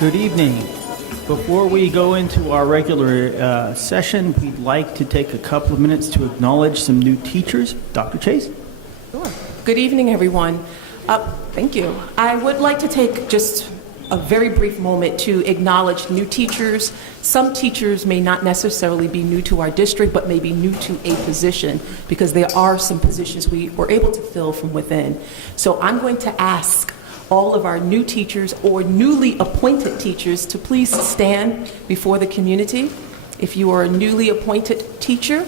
Good evening. Before we go into our regular session, we'd like to take a couple of minutes to acknowledge some new teachers. Dr. Chase? Sure. Good evening, everyone. Thank you. I would like to take just a very brief moment to acknowledge new teachers. Some teachers may not necessarily be new to our district, but may be new to a position, because there are some positions we were able to fill from within. So I'm going to ask all of our new teachers or newly appointed teachers to please stand before the community. If you are a newly appointed teacher,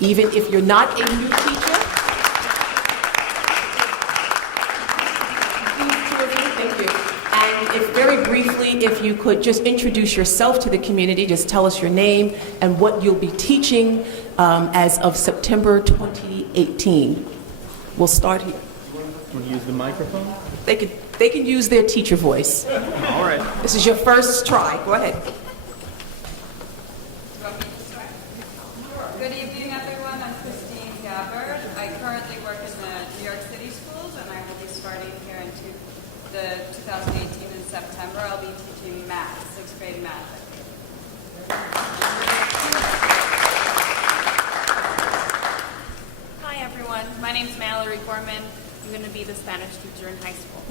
even if you're not a new teacher, thank you. And if very briefly, if you could just introduce yourself to the community, just tell us your name and what you'll be teaching as of September 2018. We'll start here. Want to use the microphone? They can use their teacher voice. All right. This is your first try. Go ahead. Good evening, everyone. I'm Christine Gabbard. I currently work in the New York City schools, and I will be starting here in the 2018 in September. I'll be teaching math, 6th grade math. Hi, everyone. My name's Mallory Gorman. I'm going to be the Spanish teacher in high school.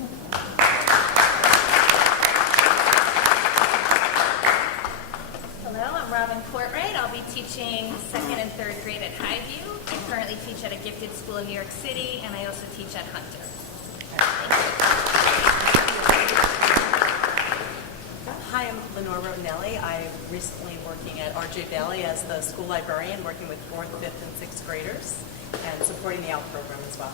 Hello, I'm Robin Courtright. I'll be teaching 2nd and 3rd grade at Highview. I currently teach at a gifted school in New York City, and I also teach at Hunter. Hi, I'm Lenore Rotinelli. I'm recently working at R.J. Bailey as the school librarian, working with 4th, 5th, and 6th graders, and supporting the ALT program as well.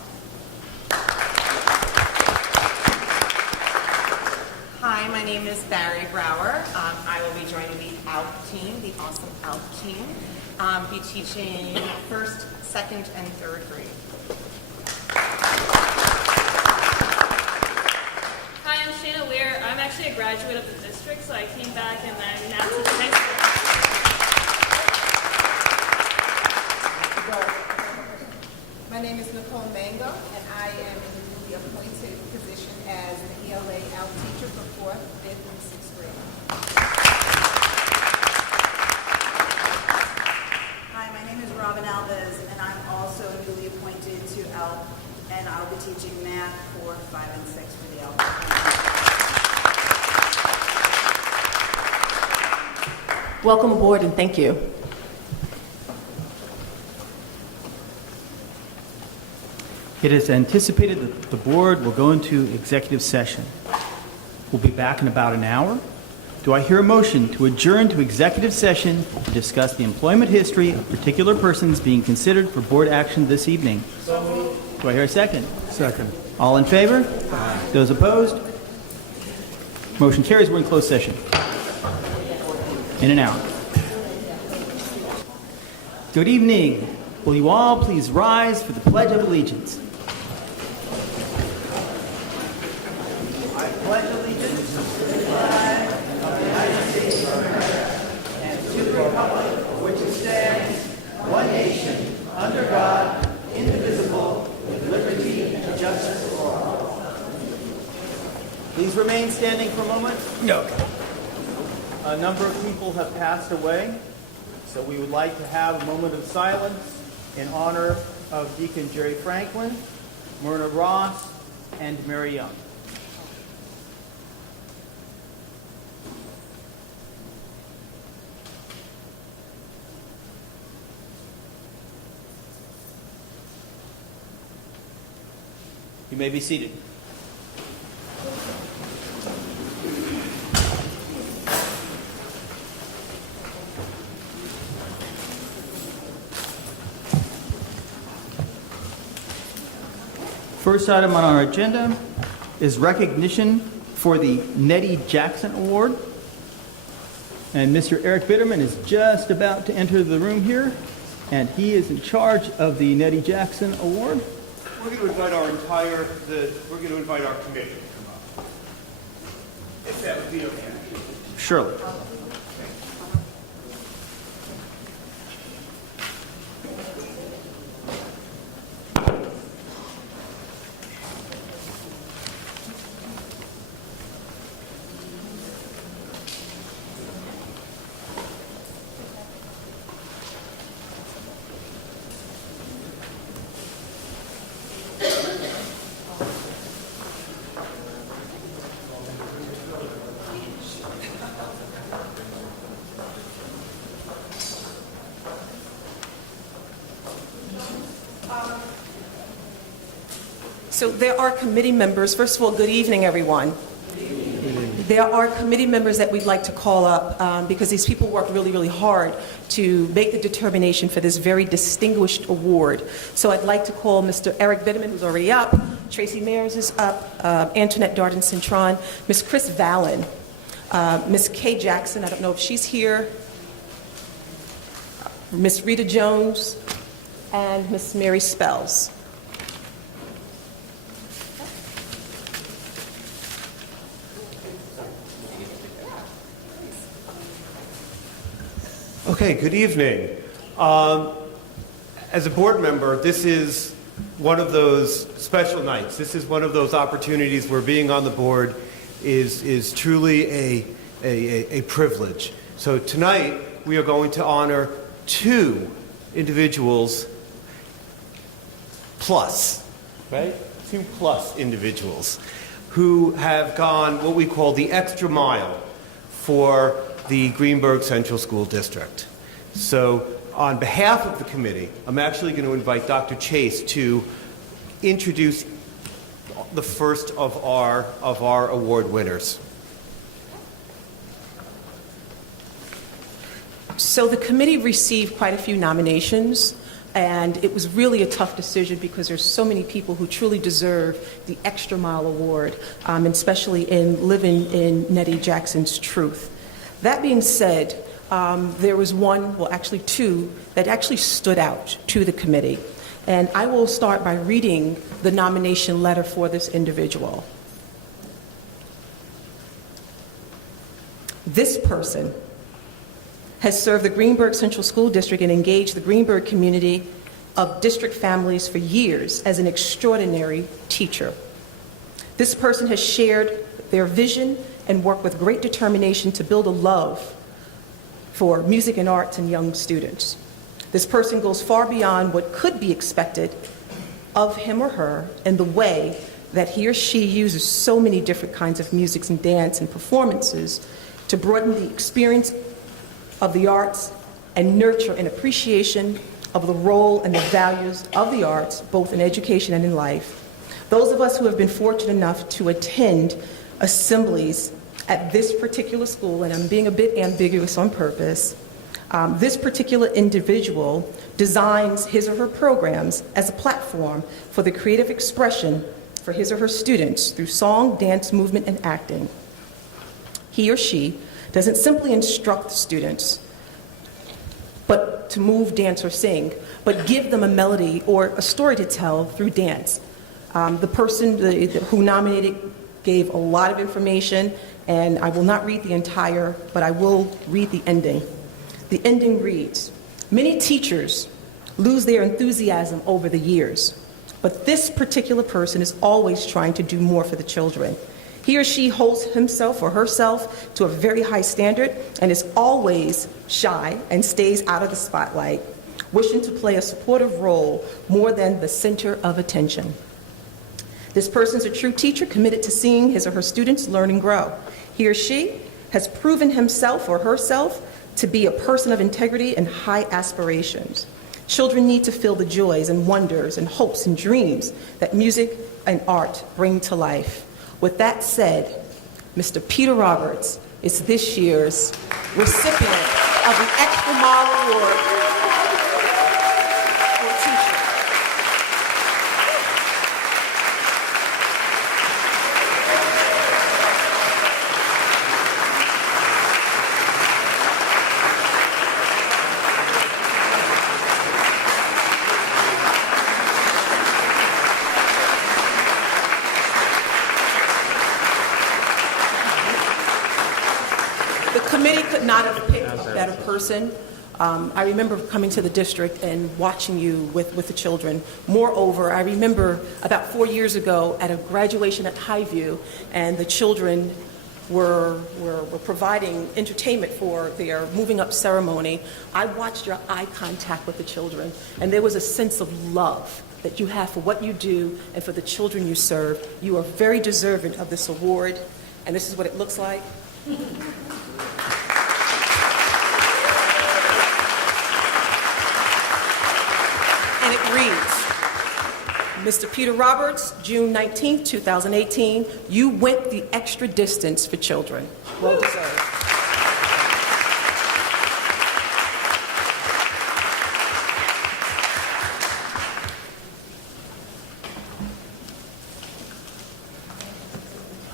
Hi, my name is Barry Brower. I will be joining the ALT team, the awesome ALT team. Be teaching 1st, 2nd, and 3rd grade. Hi, I'm Shayna Weir. I'm actually a graduate of the district, so I came back and I'm now teaching high school. My name is Nicole Mango, and I am in the newly appointed position as the ELA ALT teacher for 4th, 5th, and 6th grade. Hi, my name is Robin Alves, and I'm also newly appointed to ALT, and I'll be teaching math 4, 5, and 6 for the ALT. Welcome aboard and thank you. It is anticipated that the board will go into executive session. We'll be back in about an hour. Do I hear a motion to adjourn to executive session to discuss the employment history of particular persons being considered for board action this evening? Do I hear a second? Second. All in favor? Aye. Those opposed? Motion carries. We're in closed session. In an hour. Good evening. Will you all please rise for the Pledge of Allegiance? I pledge allegiance to the flag of the United States of America and to the republic for which it stands, one nation, under God, indivisible, with liberty and justice for all. Please remain standing for a moment. No. A number of people have passed away, so we would like to have a moment of silence in honor of Deacon Jerry Franklin, Myrna Ross, and Mary Young. You may be seated. First item on our agenda is recognition for the Nettie Jackson Award. And Mr. Eric Bitterman is just about to enter the room here, and he is in charge of the Nettie Jackson Award. We're going to invite our committee to come up. If that would be okay. Surely. So there are committee members. First of all, good evening, everyone. There are committee members that we'd like to call up because these people work really, really hard to make the determination for this very distinguished award. So I'd like to call Mr. Eric Bitterman, who's already up, Tracy Mayers is up, Antoinette Darden-Cintron, Ms. Chris Vallon, Ms. Kay Jackson, I don't know if she's here, Ms. Rita Jones, and Ms. Mary Spells. Okay, good evening. As a board member, this is one of those special nights. This is one of those opportunities where being on the board is truly a privilege. So tonight, we are going to honor 2 individuals plus, right? 2 plus individuals who have gone what we call the extra mile for the Greenburgh Central School District. So on behalf of the committee, I'm actually going to invite Dr. Chase to introduce the first of our award winners. So the committee received quite a few nominations, and it was really a tough decision because there's so many people who truly deserve the Extra Mile Award, and especially in living in Nettie Jackson's truth. That being said, there was one, well actually 2, that actually stood out to the committee. And I will start by reading the nomination letter for this individual. This person has served the Greenburgh Central School District and engaged the Greenburgh community of district families for years as an extraordinary teacher. This person has shared their vision and worked with great determination to build a love for music and arts in young students. This person goes far beyond what could be expected of him or her in the way that he or she uses so many different kinds of music and dance and performances to broaden the experience of the arts and nurture an appreciation of the role and the values of the arts, both in education and in life. Those of us who have been fortunate enough to attend assemblies at this particular school, and I'm being a bit ambiguous on purpose, this particular individual designs his or her programs as a platform for the creative expression for his or her students through song, dance, movement, and acting. He or she doesn't simply instruct students but to move, dance, or sing, but give them a melody or a story to tell through dance. The person who nominated gave a lot of information, and I will not read the entire, but I will read the ending. The ending reads, "Many teachers lose their enthusiasm over the years, but this particular person is always trying to do more for the children. He or she holds himself or herself to a very high standard and is always shy and stays out of the spotlight, wishing to play a supportive role more than the center of attention. This person is a true teacher committed to seeing his or her students learn and grow. He or she has proven himself or herself to be a person of integrity and high aspirations. Children need to feel the joys and wonders and hopes and dreams that music and art bring to life." With that said, Mr. Peter Roberts is this year's recipient of the Extra Mile Award for teacher. The committee could not have picked a better person. I remember coming to the district and watching you with the children. Moreover, I remember about 4 years ago at a graduation at Highview, and the children were providing entertainment for their moving up ceremony. I watched your eye contact with the children, and there was a sense of love that you have for what you do and for the children you serve. You are very deserving of this award, and this is what it looks like. And it reads, Mr. Peter Roberts, June 19, 2018, you went the extra distance for children. Well deserved.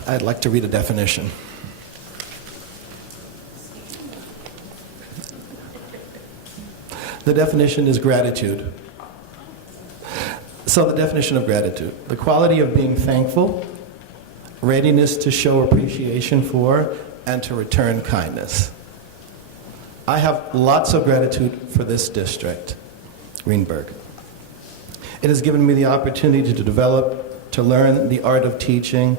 I'd like to read a definition. The definition is gratitude. So the definition of gratitude, the quality of being thankful, readiness to show appreciation for, and to return kindness. I have lots of gratitude for this district, Greenburgh. It has given me the opportunity to develop, to learn the art of teaching,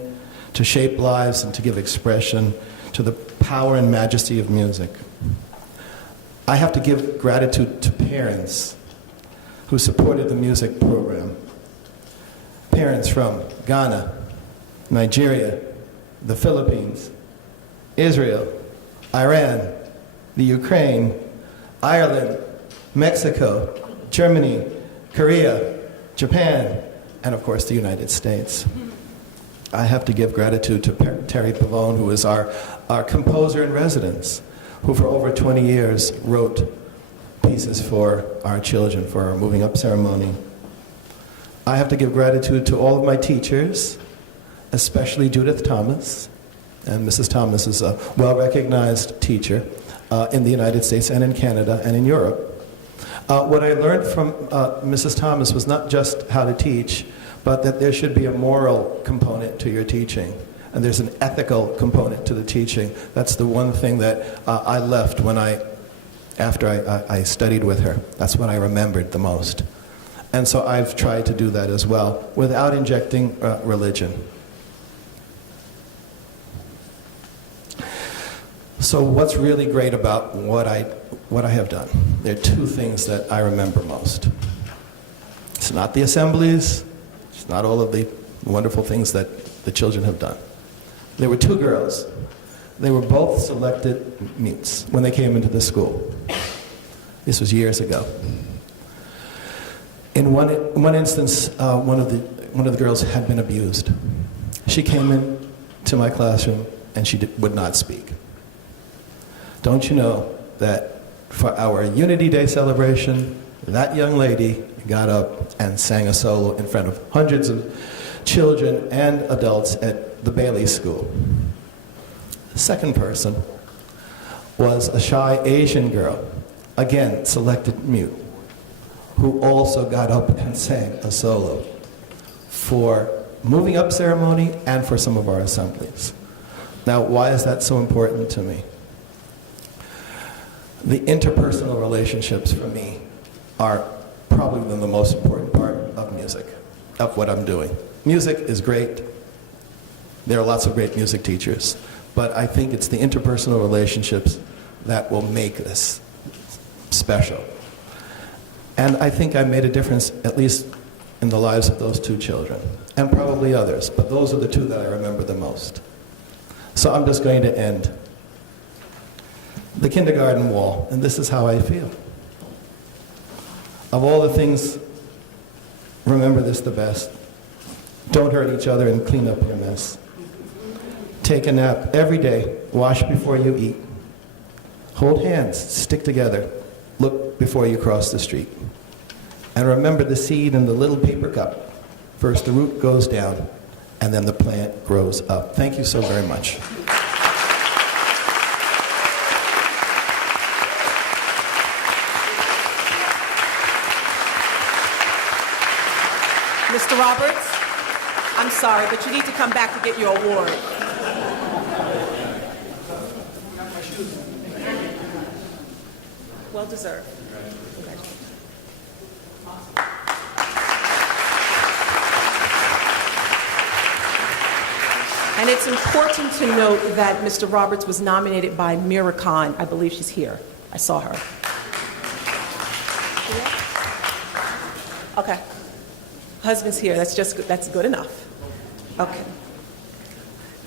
to shape lives, and to give expression to the power and majesty of music. I have to give gratitude to parents who supported the music program. Parents from Ghana, Nigeria, the Philippines, Israel, Iran, the Ukraine, Ireland, Mexico, Germany, Korea, Japan, and of course the United States. I have to give gratitude to Terry Pavone, who is our composer in residence, who for over 20 years wrote pieces for our children, for our moving up ceremony. I have to give gratitude to all of my teachers, especially Judith Thomas. And Mrs. Thomas is a well-recognized teacher in the United States and in Canada and in Europe. What I learned from Mrs. Thomas was not just how to teach, but that there should be a moral component to your teaching. And there's an ethical component to the teaching. That's the one thing that I left after I studied with her. That's what I remembered the most. And so I've tried to do that as well, without injecting religion. So what's really great about what I have done? There are two things that I remember most. It's not the assemblies, it's not all of the wonderful things that the children have done. There were two girls. They were both selected mutes when they came into the school. This was years ago. In one instance, one of the girls had been abused. She came in to my classroom and she would not speak. Don't you know that for our Unity Day celebration, that young lady got up and sang a solo in front of hundreds of children and adults at the Bailey School. The second person was a shy Asian girl, again selected mute, who also got up and sang a solo for moving up ceremony and for some of our assemblies. Now, why is that so important to me? The interpersonal relationships for me are probably the most important part of music, of what I'm doing. Music is great. There are lots of great music teachers, but I think it's the interpersonal relationships that will make this special. And I think I made a difference, at least in the lives of those two children, and probably others, but those are the two that I remember the most. So I'm just going to end. The kindergarten wall, and this is how I feel. Of all the things, remember this the best. Don't hurt each other and clean up your mess. Take a nap every day. Wash before you eat. Hold hands. Stick together. Look before you cross the street. And remember the seed in the little paper cup. First the root goes down, and then the plant grows up. Thank you so very much. Mr. Roberts, I'm sorry, but you need to come back to get your award. Well deserved. And it's important to note that Mr. Roberts was nominated by Mira Khan. I believe she's here. I saw her. Okay. Husband's here. That's good enough. Okay.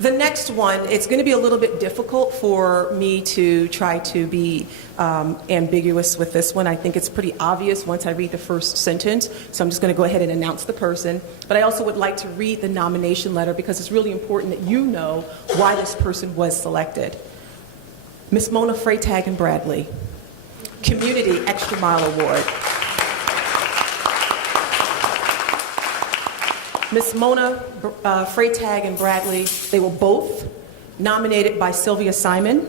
The next one, it's going to be a little bit difficult for me to try to be ambiguous with this one. I think it's pretty obvious once I read the first sentence, so I'm just going to go ahead and announce the person. But I also would like to read the nomination letter because it's really important that you know why this person was selected. Miss Mona Freytag and Bradley, Community Extra Mile Award. Miss Mona Freytag and Bradley, they were both nominated by Sylvia Simon,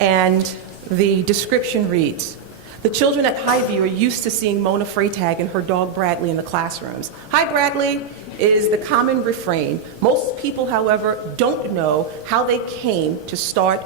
and the description reads, the children at Highview are used to seeing Mona Freytag and her dog Bradley in the classrooms. Hi, Bradley is the common refrain. Most people, however, don't know how they came to start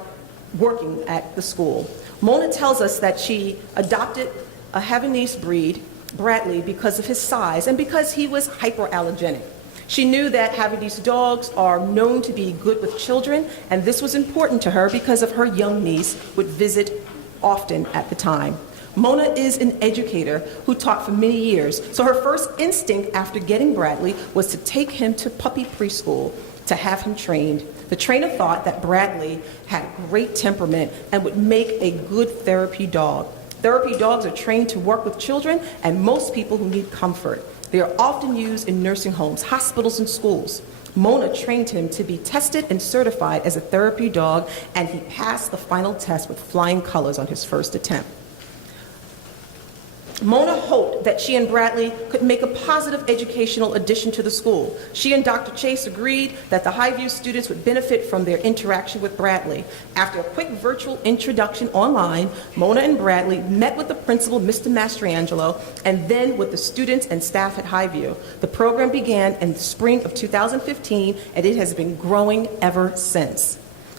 working at the school. Mona tells us that she adopted a Havanese breed, Bradley, because of his size and because he was hyperallergenic. She knew that Havanese dogs are known to be good with children, and this was important to her because of her young niece would visit often at the time. Mona is an educator who taught for many years, so her first instinct after getting Bradley was to take him to puppy preschool to have him trained. The trainer thought that Bradley had great temperament and would make a good therapy dog. Therapy dogs are trained to work with children and most people who need comfort. They are often used in nursing homes, hospitals, and schools. Mona trained him to be tested and certified as a therapy dog, and he passed the final test with flying colors on his first attempt. Mona hoped that she and Bradley could make a positive educational addition to the school. She and Dr. Chase agreed that the Highview students would benefit from their interaction with Bradley. After a quick virtual introduction online, Mona and Bradley met with the principal, Mr. Mastrangelo, and then with the students and staff at Highview. The program began in the spring of 2015, and it has been growing ever since.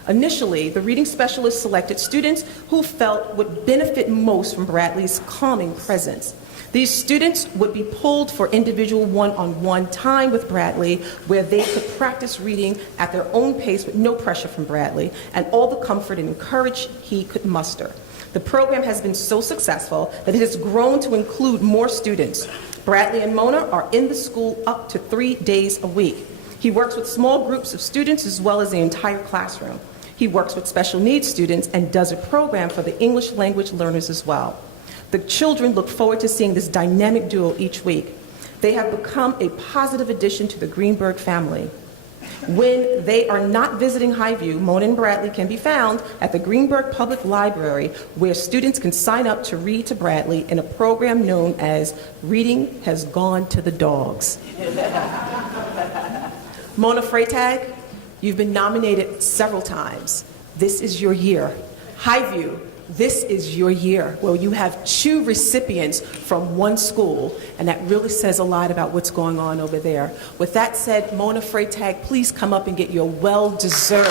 Initially, the reading specialist selected students who felt would benefit most from Bradley's calming presence. These students would be pulled for individual one-on-one time with Bradley, where they could practice reading at their own pace with no pressure from Bradley and all the comfort and encouragement he could muster. The program has been so successful that it has grown to include more students. Bradley and Mona are in the school up to 3 days a week. He works with small groups of students as well as the entire classroom. He works with special needs students and does a program for the English language learners as well. The children look forward to seeing this dynamic duo each week. They have become a positive addition to the Greenburgh family. When they are not visiting Highview, Mona and Bradley can be found at the Greenburgh Public Library, where students can sign up to read to Bradley in a program known as Reading Has Gone to the Dogs. Mona Freytag, you've been nominated several times. This is your year. Highview, this is your year. Well, you have 2 recipients from one school, and that really says a lot about what's going on over there. With that said, Mona Freytag, please come up and get your well-deserved.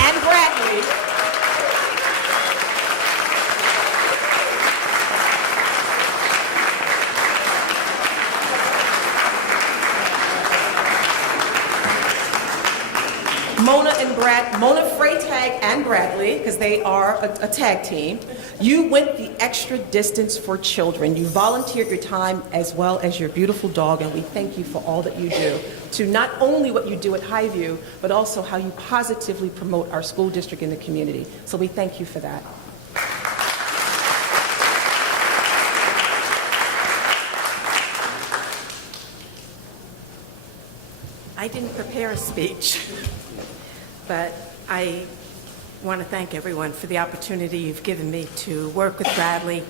And Bradley. Mona Freytag and Bradley, because they are a tag team, you went the extra distance for children. You volunteered your time as well as your beautiful dog, and we thank you for all that you do to not only what you do at Highview, but also how you positively promote our school district in the community. So we thank you for that. I didn't prepare a speech, but I want to thank everyone for the opportunity you've given me to work with Bradley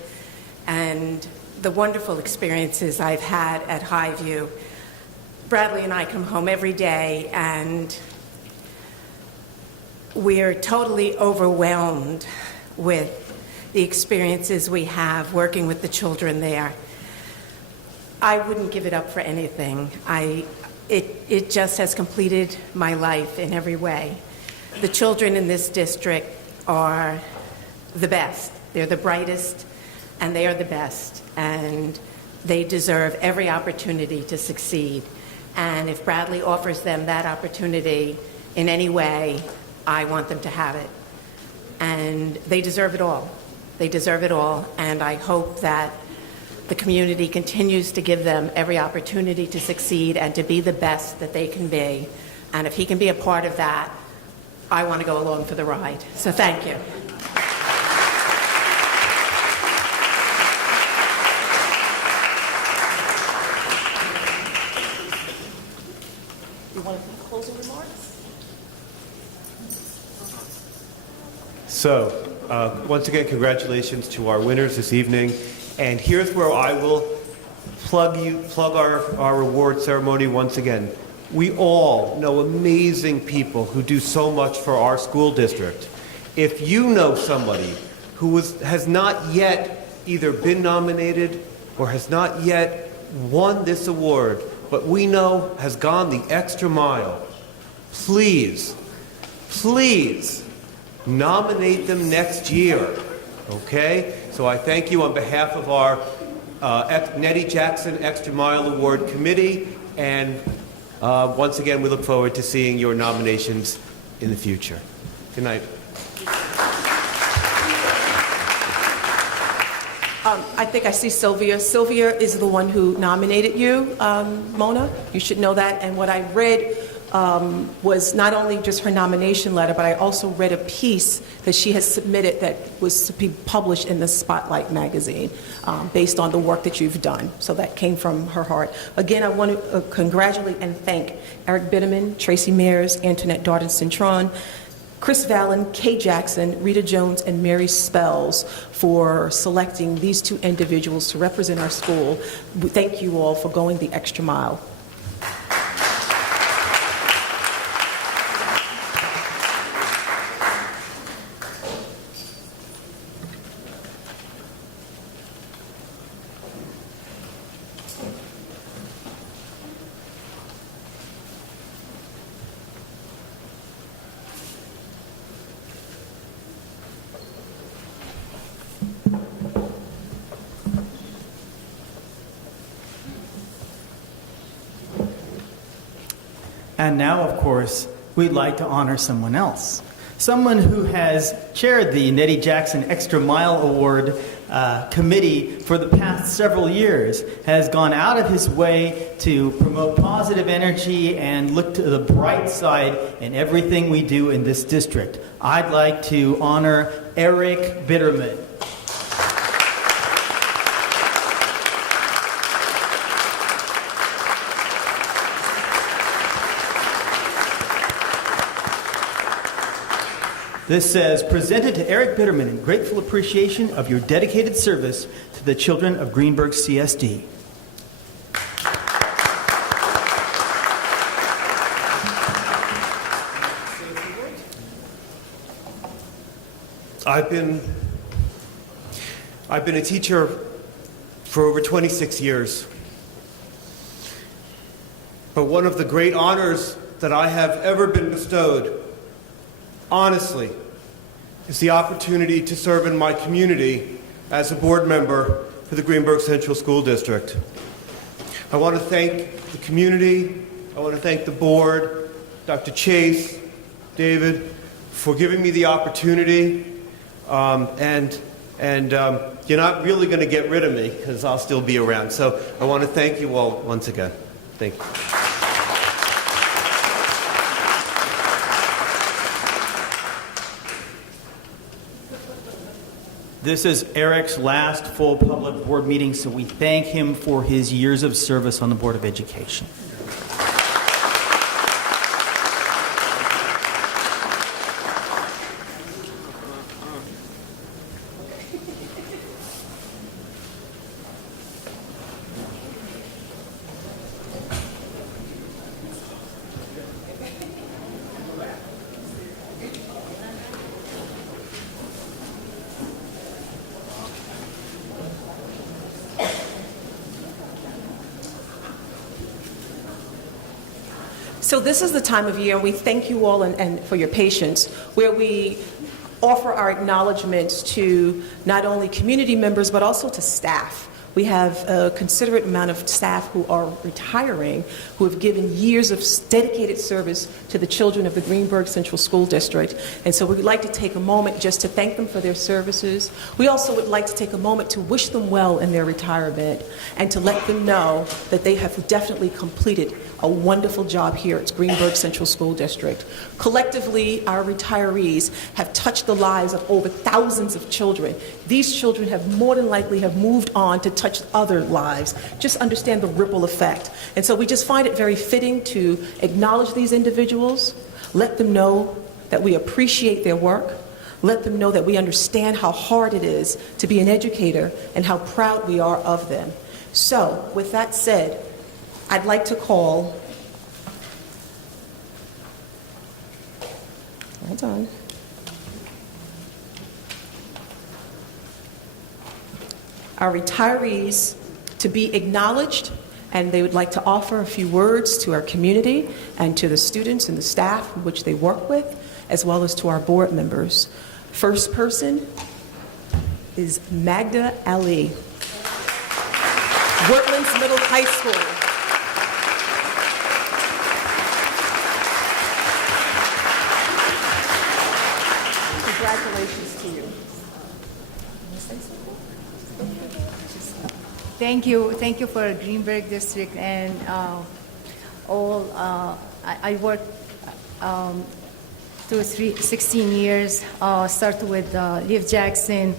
and the wonderful experiences I've had at Highview. Bradley and I come home every day, and we're totally overwhelmed with the experiences we have working with the children there. I wouldn't give it up for anything. It just has completed my life in every way. The children in this district are the best. They're the brightest, and they are the best, and they deserve every opportunity to succeed. And if Bradley offers them that opportunity in any way, I want them to have it. And they deserve it all. They deserve it all, and I hope that the community continues to give them every opportunity to succeed and to be the best that they can be. And if he can be a part of that, I want to go along for the ride. So thank you. You want to make closing remarks? So, once again, congratulations to our winners this evening. And here's where I will plug our reward ceremony once again. We all know amazing people who do so much for our school district. If you know somebody who has not yet either been nominated or has not yet won this award, but we know has gone the extra mile, please nominate them next year, okay? So I thank you on behalf of our Nettie Jackson Extra Mile Award Committee, and once again, we look forward to seeing your nominations in the future. Good night. I think I see Sylvia. Sylvia is the one who nominated you, Mona. You should know that. And what I read was not only just her nomination letter, but I also read a piece that she has submitted that was to be published in the Spotlight magazine based on the work that you've done. So that came from her heart. Again, I want to congratulate and thank Eric Bitterman, Tracy Mears, Antoinette Darden-Cintron, Chris Vallon, Kay Jackson, Rita Jones, and Mary Spells for selecting these two individuals to represent our school. Thank you all for going the extra mile. And now, of course, we'd like to honor someone else. Someone who has chaired the Nettie Jackson Extra Mile Award Committee for the past several years, has gone out of his way to promote positive energy and look to the bright side in everything we do in this district. I'd like to honor Eric Bitterman. This says, presented to Eric Bitterman in grateful appreciation of your dedicated service to the children of Greenburgh CSD. I've been a teacher for over 26 years. But one of the great honors that I have ever been bestowed, honestly, is the opportunity to serve in my community as a board member for the Greenburgh Central School District. I want to thank the community, I want to thank the board, Dr. Chase, David, for giving me the opportunity, and you're not really going to get rid of me because I'll still be around. So I want to thank you all once again. Thank you. This is Eric's last full public board meeting, so we thank him for his years of service on the Board of Education. So this is the time of year, and we thank you all and for your patience, where we offer our acknowledgments to not only community members, but also to staff. We have a considerate amount of staff who are retiring, who have given years of dedicated service to the children of the Greenburgh Central School District. And so we'd like to take a moment just to thank them for their services. We also would like to take a moment to wish them well in their retirement and to let them know that they have definitely completed a wonderful job here at Greenburgh Central School District. Collectively, our retirees have touched the lives of over thousands of children. These children have more than likely have moved on to touch other lives. Just understand the ripple effect. And so we just find it very fitting to acknowledge these individuals, let them know that we appreciate their work, let them know that we understand how hard it is to be an educator and how proud we are of them. So, with that said, I'd like to call, hold on, our retirees to be acknowledged, and they would like to offer a few words to our community and to the students and the staff which they work with, as well as to our board members. First person is Magda Ali, Woodlands Middle High School. Congratulations to you. Thank you for Greenburgh District and all. I worked 16 years. Started with Nettie Jackson,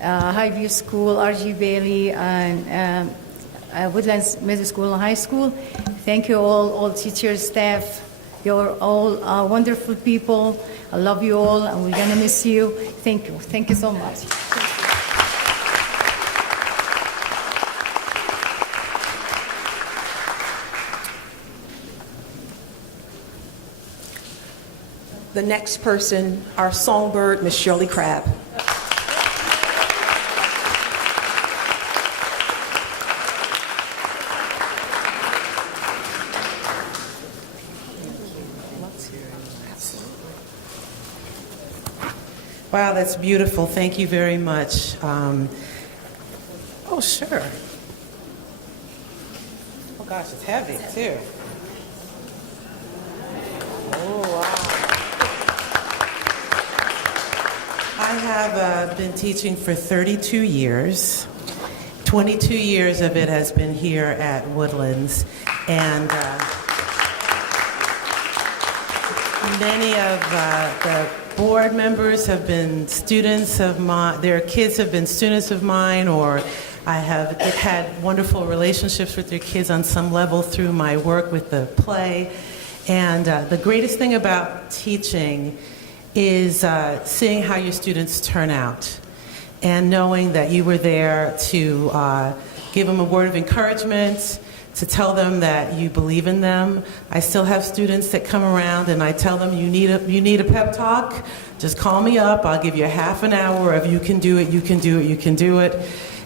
Highview School, R.G. Bailey, and Woodlands Middle School and High School. Thank you all teachers, staff. You're all wonderful people. I love you all, and we're gonna miss you. Thank you. Thank you so much. The next person, our songbird, Miss Shirley Crabb. Wow, that's beautiful. Thank you very much. Oh, sure. Oh, gosh, it's heavy, too. Oh, wow. I have been teaching for 32 years. 22 years of it has been here at Woodlands. And many of the board members have been students of mine, their kids have been students of mine, or I have had wonderful relationships with their kids on some level through my work with the play. And the greatest thing about teaching is seeing how your students turn out and knowing that you were there to give them a word of encouragement, to tell them that you believe in them. I still have students that come around and I tell them, you need a pep talk, just call me up, I'll give you a half an hour of you can do it, you can do it, you can do it.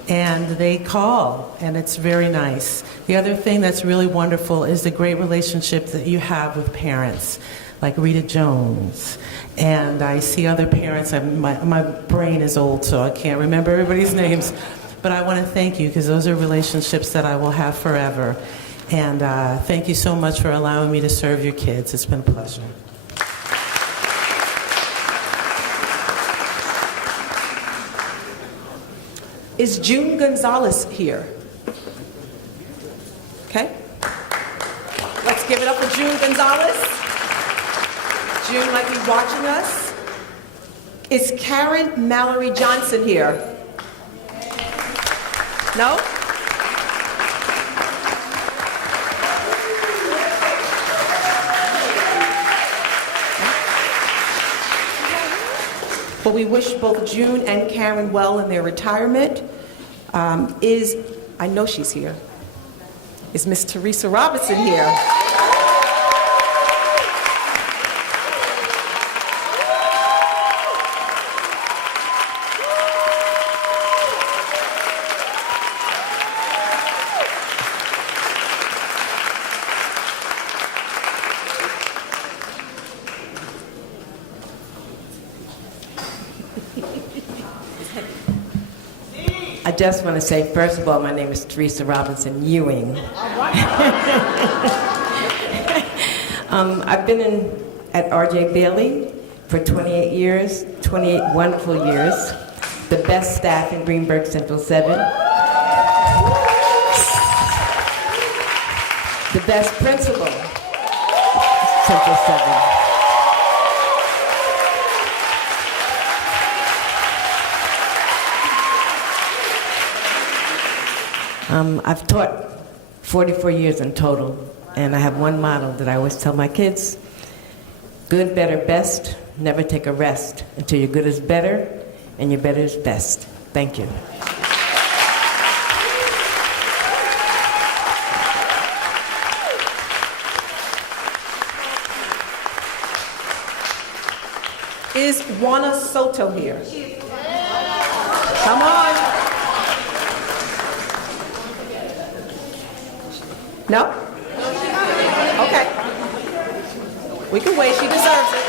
And they call, and it's very nice. The other thing that's really wonderful is the great relationship that you have with parents, like Rita Jones. And I see other parents, my brain is old, so I can't remember everybody's names. But I want to thank you, because those are relationships that I will have forever. And thank you so much for allowing me to serve your kids. It's been a pleasure. Is June Gonzalez here? Okay. Let's give it up for June Gonzalez. June might be watching us. Is Karen Mallory Johnson here? No? Well, we wish both June and Karen well in their retirement. I know she's here. Is Miss Teresa Robinson here? I just want to say, first of all, my name is Teresa Robinson Ewing. I've been at R.J. Bailey for 28 years, 28 wonderful years, the best staff in Greenburgh Central 7. The best principal, Central 7. I've taught 44 years in total, and I have one motto that I always tell my kids: good, better, best, never take a rest until your good is better and your better is best. Thank you. Is Juana Soto here? Come on. No? Okay. We can wait. She deserves it.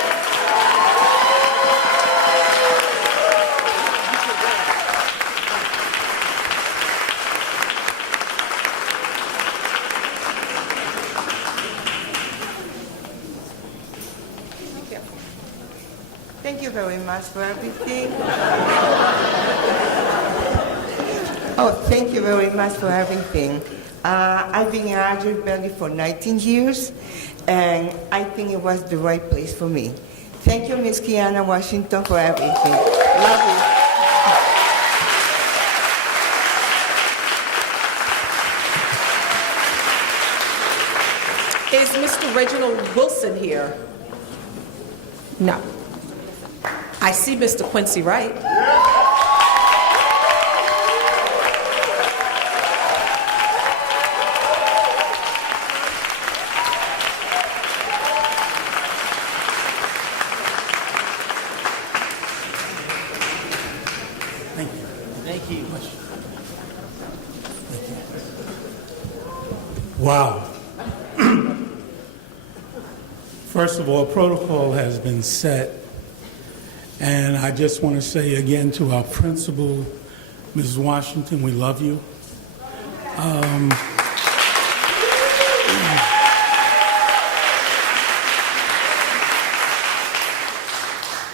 Thank you very much for everything. Oh, thank you very much for everything. I've been in Retiree for 19 years, and I think it was the right place for me. Thank you, Ms. Kiana Washington, for everything. Love you. Is Mr. Reginald Wilson here? No. I see Mr. Quincy Wright. Thank you. Wow. First of all, protocol has been set, and I just want to say again to our principal, Ms. Washington, we love you.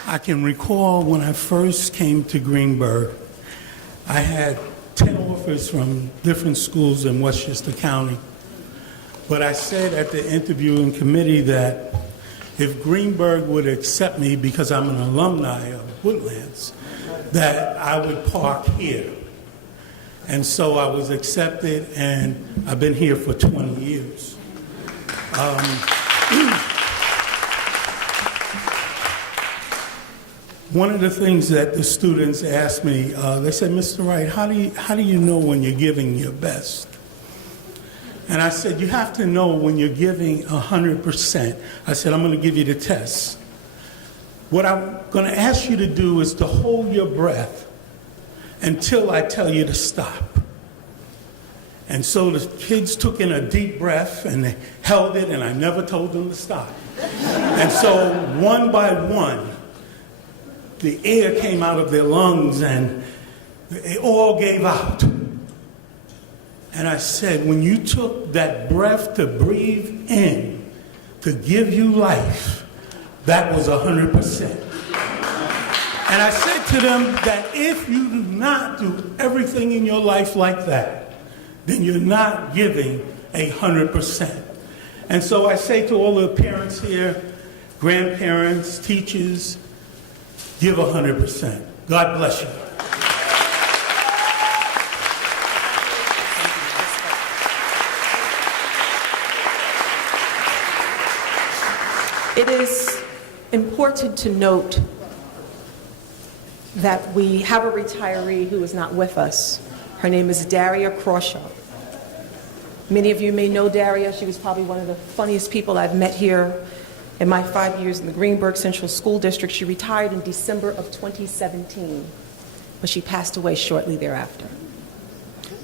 I can recall when I first came to Greenburgh, I had 10 offers from different schools in Westchester County. But I said at the interviewing committee that if Greenburgh would accept me because I'm an alumni of Woodlands, that I would park here. And so I was accepted, and I've been here for 20 years. One of the things that the students asked me, they said, Mr. Wright, how do you know when you're giving your best? And I said, you have to know when you're giving 100%. I said, I'm going to give you the test. What I'm going to ask you to do is to hold your breath until I tell you to stop. And so the kids took in a deep breath, and they held it, and I never told them to stop. And so one by one, the air came out of their lungs, and they all gave out. And I said, when you took that breath to breathe in, to give you life, that was 100%. And I said to them that if you do not do everything in your life like that, then you're not giving 100%. And so I say to all the parents here, grandparents, teachers, give 100%. God bless you. It is important to note that we have a retiree who is not with us. Her name is Daria Crawshaw. Many of you may know Daria. She was probably one of the funniest people I've met here in my 5 years in the Greenburgh Central School District. She retired in December of 2017, but she passed away shortly thereafter.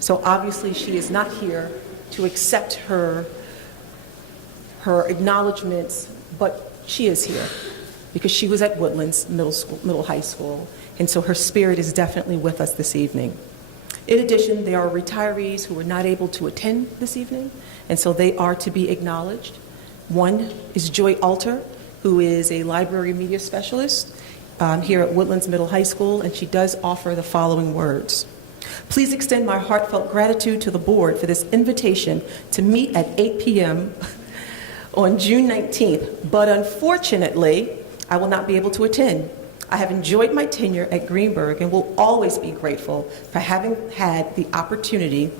So obviously she is not here to accept her acknowledgments, but she is here because she was at Woodlands Middle High School, and so her spirit is definitely with us this evening. In addition, there are retirees who are not able to attend this evening, and so they are to be acknowledged. One is Joy Alter, who is a library media specialist here at Woodlands Middle High School, and she does offer the following words. Please extend my heartfelt gratitude to the board for this invitation to meet at 8 p.m. on June 19th, but unfortunately, I will not be able to attend. I have enjoyed my tenure at Greenburgh and will always be grateful for having had the opportunity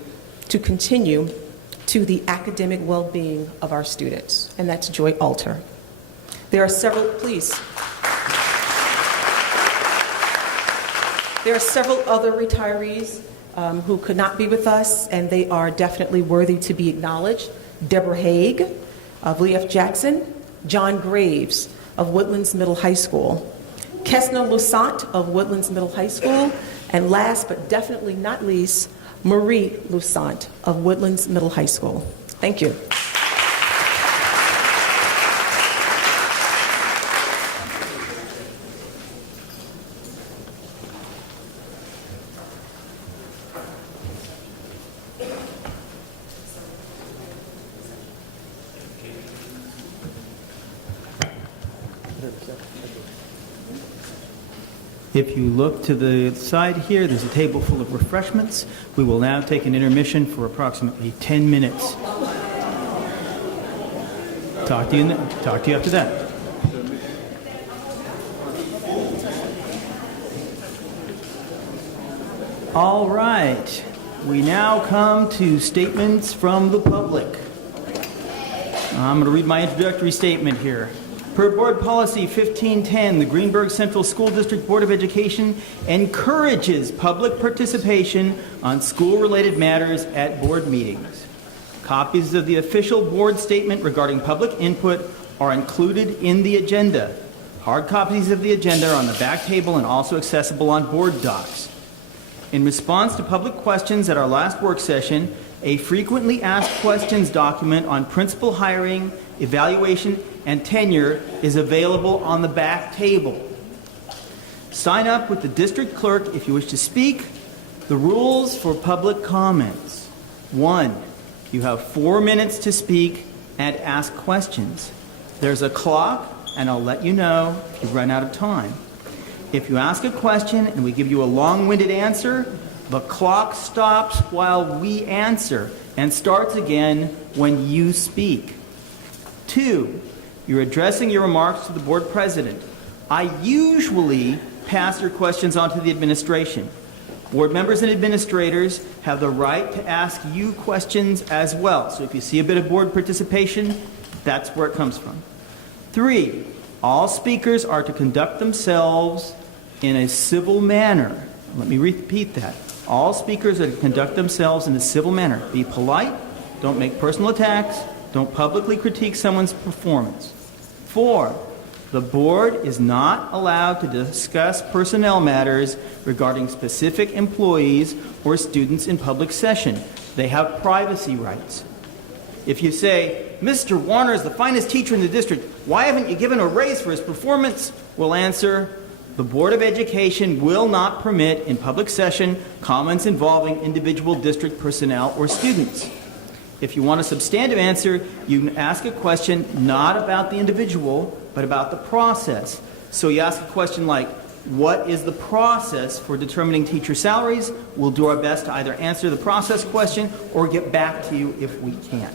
to continue to the academic well-being of our students, and that's Joy Alter. There are several other retirees who could not be with us, and they are definitely worthy to be acknowledged. Deborah Haig of Nettie Jackson, John Graves of Woodlands Middle High School, Kessner Lusant of Woodlands Middle High School, and last but definitely not least, Marie Lusant of Woodlands Middle High School. Thank you. If you look to the side here, there's a table full of refreshments. We will now take an intermission for approximately 10 minutes. Talk to you after that. All right. We now come to statements from the public. I'm going to read my introductory statement here. Per Board Policy 1510, the Greenburgh Central School District Board of Education encourages public participation on school-related matters at board meetings. Copies of the official board statement regarding public input are included in the agenda. Hard copies of the agenda are on the back table and also accessible on board docs. In response to public questions at our last work session, a frequently asked questions document on principal hiring, evaluation, and tenure is available on the back table. Sign up with the district clerk if you wish to speak. The rules for public comments. 1, you have 4 minutes to speak and ask questions. There's a clock, and I'll let you know if you run out of time. If you ask a question and we give you a long-winded answer, the clock stops while we answer and starts again when you speak. 2, you're addressing your remarks to the board president. I usually pass your questions on to the administration. Board members and administrators have the right to ask you questions as well. So if you see a bit of board participation, that's where it comes from. 3, all speakers are to conduct themselves in a civil manner. Let me repeat that. All speakers are to conduct themselves in a civil manner. Be polite, don't make personal attacks, don't publicly critique someone's performance. 4, the board is not allowed to discuss personnel matters regarding specific employees or students in public session. They have privacy rights. If you say, Mr. Warner is the finest teacher in the district, why haven't you given a raise for his performance? We'll answer, the Board of Education will not permit in public session comments involving individual district personnel or students. If you want a substantive answer, you can ask a question not about the individual, but about the process. So you ask a question like, what is the process for determining teacher salaries? We'll do our best to either answer the process question or get back to you if we can't.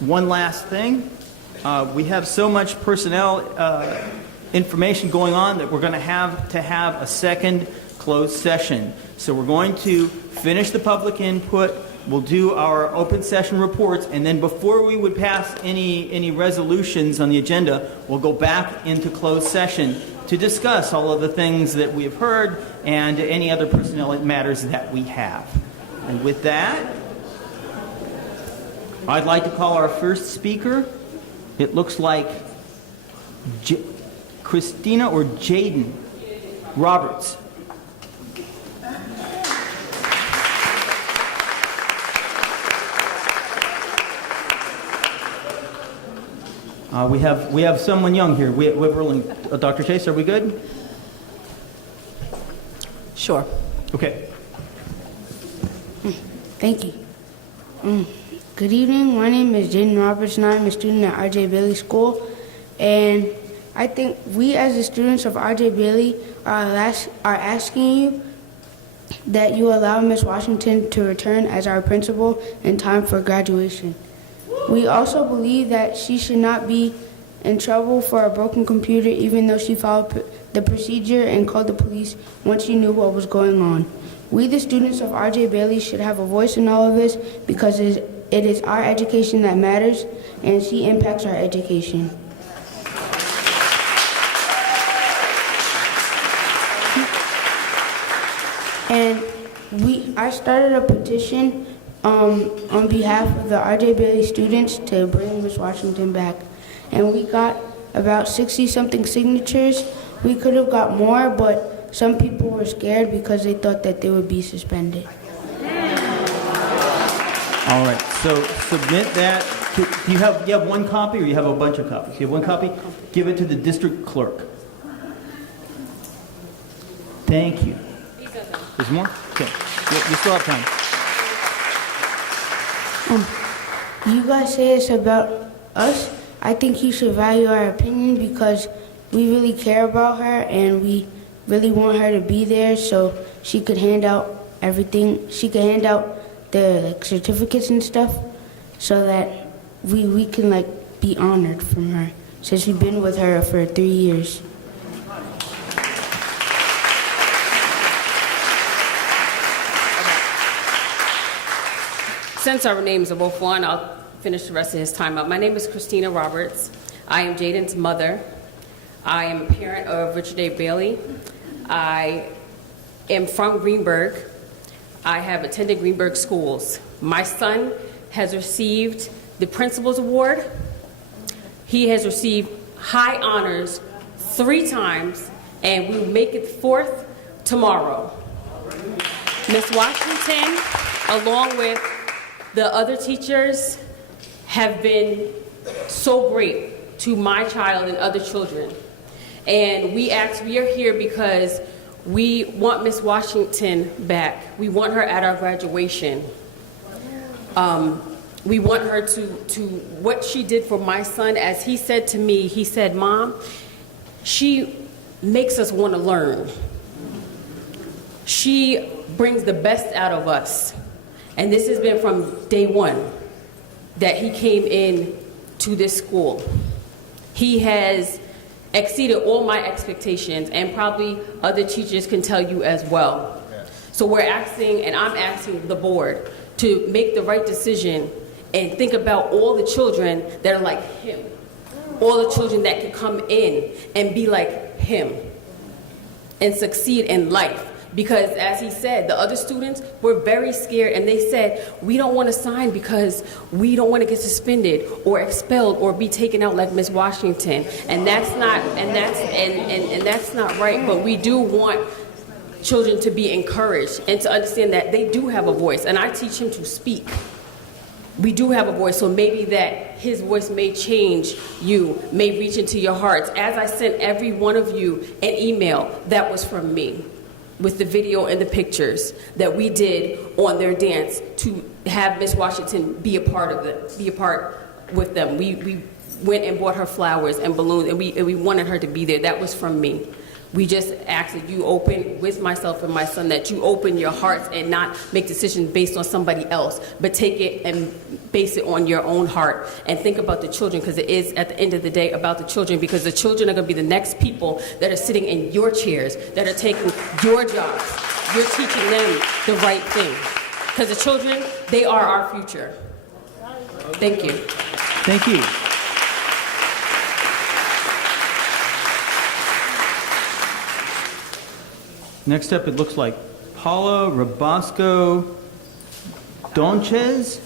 One last thing. We have so much personnel information going on that we're going to have a second closed session. So we're going to finish the public input. We'll do our open session reports, and then before we would pass any resolutions on the agenda, we'll go back into closed session to discuss all of the things that we have heard and any other personnel matters that we have. And with that, I'd like to call our first speaker. It looks like Christina or Jaden Roberts. We have someone young here. We have rolling. Dr. Chase, are we good? Sure. Okay. Thank you. Good evening. My name is Jaden Roberts, and I'm a student at R.J. Bailey School. And I think we, as the students of R.J. Bailey, are asking you that you allow Ms. Washington to return as our principal in time for graduation. We also believe that she should not be in trouble for a broken computer even though she followed the procedure and called the police once she knew what was going on. We, the students of R.J. Bailey, should have a voice in all of this because it is our education that matters, and she impacts our education. And I started a petition on behalf of the R.J. Bailey students to bring Ms. Washington back. And we got about 60-something signatures. We could have got more, but some people were scared because they thought that they would be suspended. All right, so submit that. Do you have one copy or you have a bunch of copies? You have one copy? Give it to the district clerk. Thank you. There's more? Okay, you still have time. You guys say this about us. I think you should value our opinion because we really care about her and we really want her to be there so she could hand out everything. She could hand out the certificates and stuff so that we can be honored from her since we've been with her for 3 years. Since our names are both one, I'll finish the rest of his time up. My name is Christina Roberts. I am Jaden's mother. I am a parent of Richard A. Bailey. I am from Greenburgh. I have attended Greenburgh schools. My son has received the Principal's Award. He has received high honors 3 times, and we will make it 4th tomorrow. Ms. Washington, along with the other teachers, have been so great to my child and other children. And we are here because we want Miss Washington back. We want her at our graduation. We want her to what she did for my son. As he said to me, he said, "Mom, she makes us want to learn. She brings the best out of us." And this has been from day one that he came in to this school. He has exceeded all my expectations, and probably other teachers can tell you as well. So we're asking, and I'm asking the board to make the right decision and think about all the children that are like him, all the children that can come in and be like him and succeed in life. Because as he said, the other students were very scared, and they said, "We don't want to sign because we don't want to get suspended or expelled or be taken out like Miss Washington." And that's not right. But we do want children to be encouraged and to understand that they do have a voice. And I teach him to speak. We do have a voice, so maybe that his voice may change you, may reach into your hearts. As I sent every one of you an email, that was from me, with the video and the pictures that we did on their dance to have Miss Washington be a part of it, be a part with them. We went and bought her flowers and balloons, and we wanted her to be there. That was from me. We just asked that you open, with myself and my son, that you open your hearts and not make decisions based on somebody else, but take it and base it on your own heart and think about the children, because it is, at the end of the day, about the children, because the children are going to be the next people that are sitting in your chairs, that are taking your jobs. You're teaching them the right thing, because the children, they are our future. Thank you. Thank you. Next up, it looks like Paula Rabasco Donchez.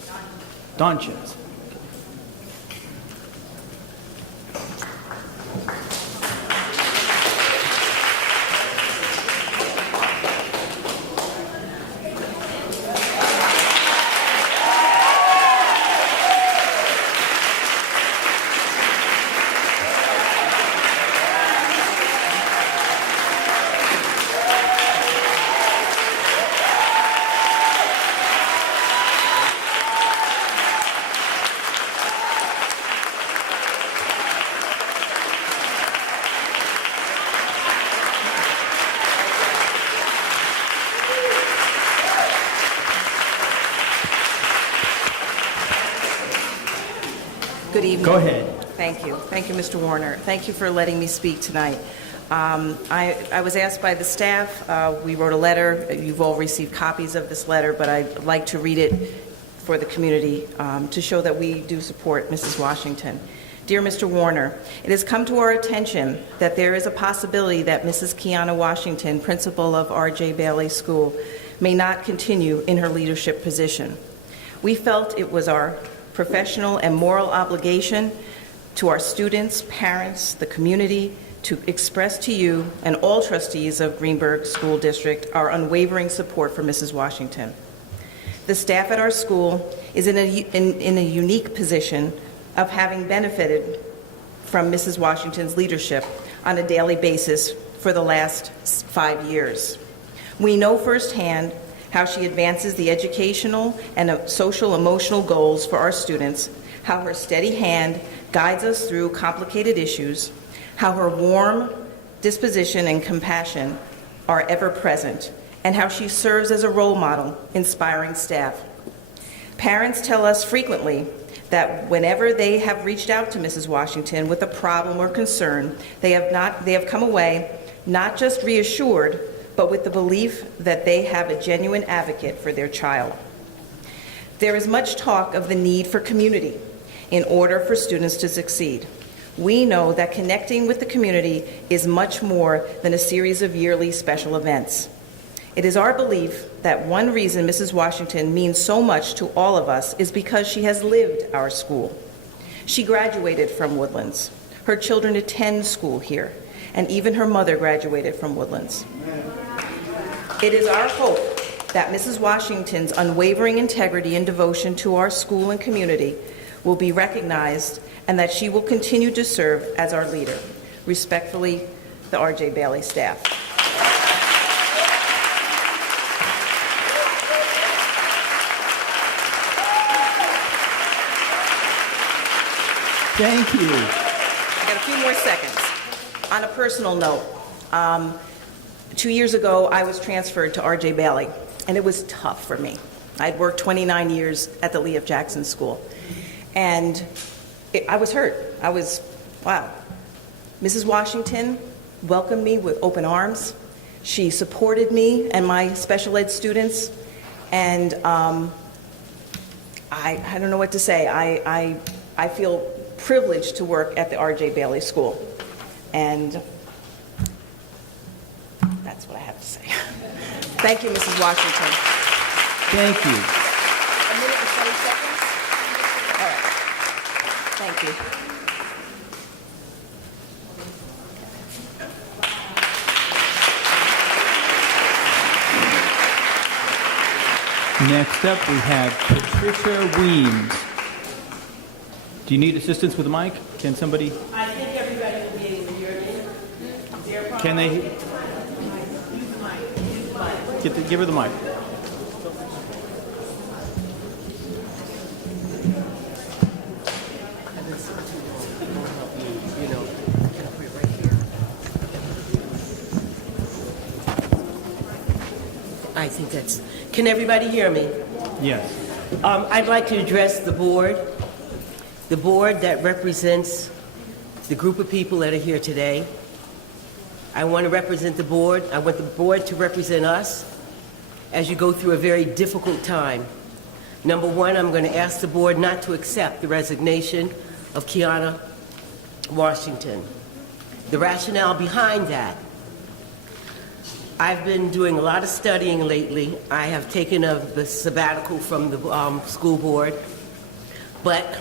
Good evening. Go ahead. Thank you. Thank you, Mr. Warner. Thank you for letting me speak tonight. I was asked by the staff, we wrote a letter, you've all received copies of this letter, but I'd like to read it for the community to show that we do support Mrs. Washington. Dear Mr. Warner, it has come to our attention that there is a possibility that Mrs. Kiana Washington, principal of R.J. Bailey School, may not continue in her leadership position. We felt it was our professional and moral obligation to our students, parents, the community, to express to you and all trustees of Greenburgh School District our unwavering support for Mrs. Washington. The staff at our school is in a unique position of having benefited from Mrs. Washington's leadership on a daily basis for the last 5 years. We know firsthand how she advances the educational and social emotional goals for our students, how her steady hand guides us through complicated issues, how her warm disposition and compassion are ever present, and how she serves as a role model, inspiring staff. Parents tell us frequently that whenever they have reached out to Mrs. Washington with a problem or concern, they have come away not just reassured, but with the belief that they have a genuine advocate for their child. There is much talk of the need for community in order for students to succeed. We know that connecting with the community is much more than a series of yearly special events. It is our belief that one reason Mrs. Washington means so much to all of us is because she has lived our school. She graduated from Woodlands. Her children attend school here, and even her mother graduated from Woodlands. It is our hope that Mrs. Washington's unwavering integrity and devotion to our school and community will be recognized and that she will continue to serve as our leader. Respectfully, the R.J. Bailey staff. Thank you. I got a few more seconds. On a personal note, 2 years ago, I was transferred to R.J. Bailey, and it was tough for me. I'd worked 29 years at the Nettie Jackson School, and I was hurt. Wow. Mrs. Washington welcomed me with open arms. She supported me and my special ed students, and I don't know what to say. I feel privileged to work at the R.J. Bailey School, and that's what I have to say. Thank you, Mrs. Washington. Thank you. A minute and 20 seconds? All right. Thank you. Next up, we have Patricia Weems. Do you need assistance with the mic? Can somebody? I think everybody will be able to hear me. Is there a problem? Can they? Give her the mic. I think that's. Can everybody hear me? Yes. I'd like to address the board that represents the group of people that are here today. I want to represent the board. I want the board to represent us as you go through a very difficult time. Number one, I'm going to ask the board not to accept the resignation of Kiana Washington. The rationale behind that, I've been doing a lot of studying lately. I have taken the sabbatical from the school board, but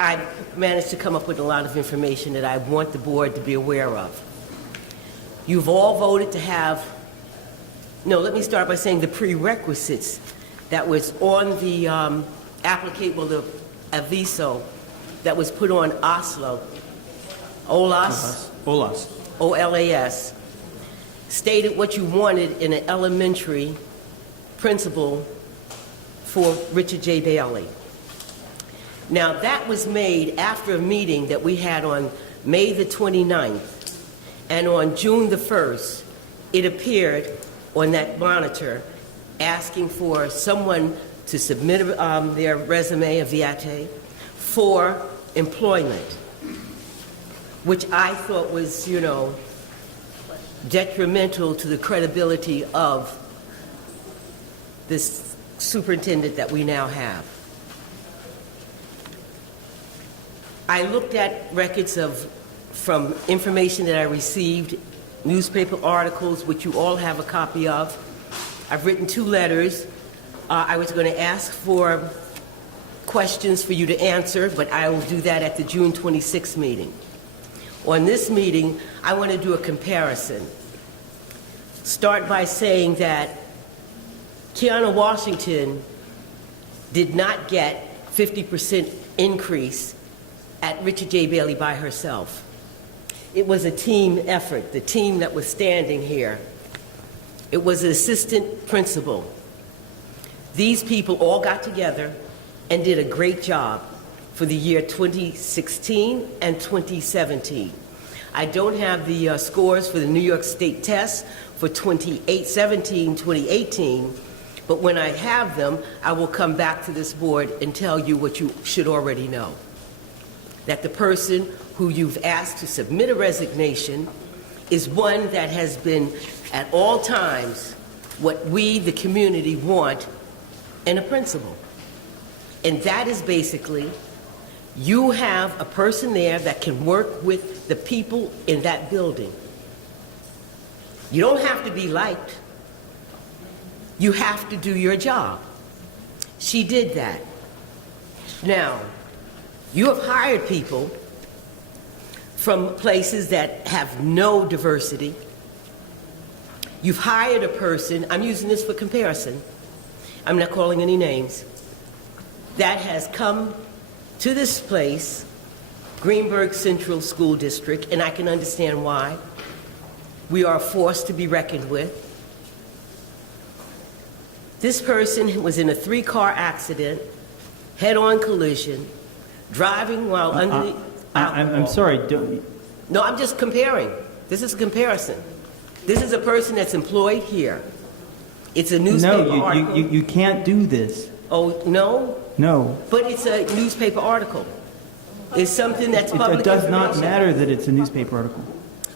I managed to come up with a lot of information that I want the board to be aware of. You've all voted to have, no, let me start by saying the prerequisites that was on the the aviso that was put on Oslo, OLAS, stated what you wanted in an elementary principal for Richard J. Bailey. Now, that was made after a meeting that we had on May the 29th, and on June the 1st, it appeared on that monitor asking for someone to submit their resume, a viate, for employment, which I thought was, detrimental to the credibility of this superintendent that we now have. I looked at records from information that I received, newspaper articles, which you all have a copy of. I've written 2 letters. I was going to ask for questions for you to answer, but I will do that at the June 26th meeting. On this meeting, I want to do a comparison. Start by saying that Kiana Washington did not get 50% increase at Richard J. Bailey by herself. It was a team effort, the team that was standing here. It was an assistant principal. These people all got together and did a great job for the year 2016 and 2017. I don't have the scores for the New York State test for 2017, 2018, but when I have them, I will come back to this board and tell you what you should already know. That the person who you've asked to submit a resignation is one that has been at all times what we, the community, want in a principal. And that is basically, you have a person there that can work with the people in that building. You don't have to be liked. You have to do your job. She did that. Now, you have hired people from places that have no diversity. You've hired a person, I'm using this for comparison, I'm not calling any names, that has come to this place, Greenburgh Central School District, and I can understand why. We are a force to be reckoned with. This person was in a 3-car accident, head-on collision, driving while under the alcohol. I'm sorry. No, I'm just comparing. This is a comparison. This is a person that's employed here. It's a newspaper article. No, you can't do this. Oh, no? No. But it's a newspaper article. It's something that's public It does not information. matter that it's a newspaper article.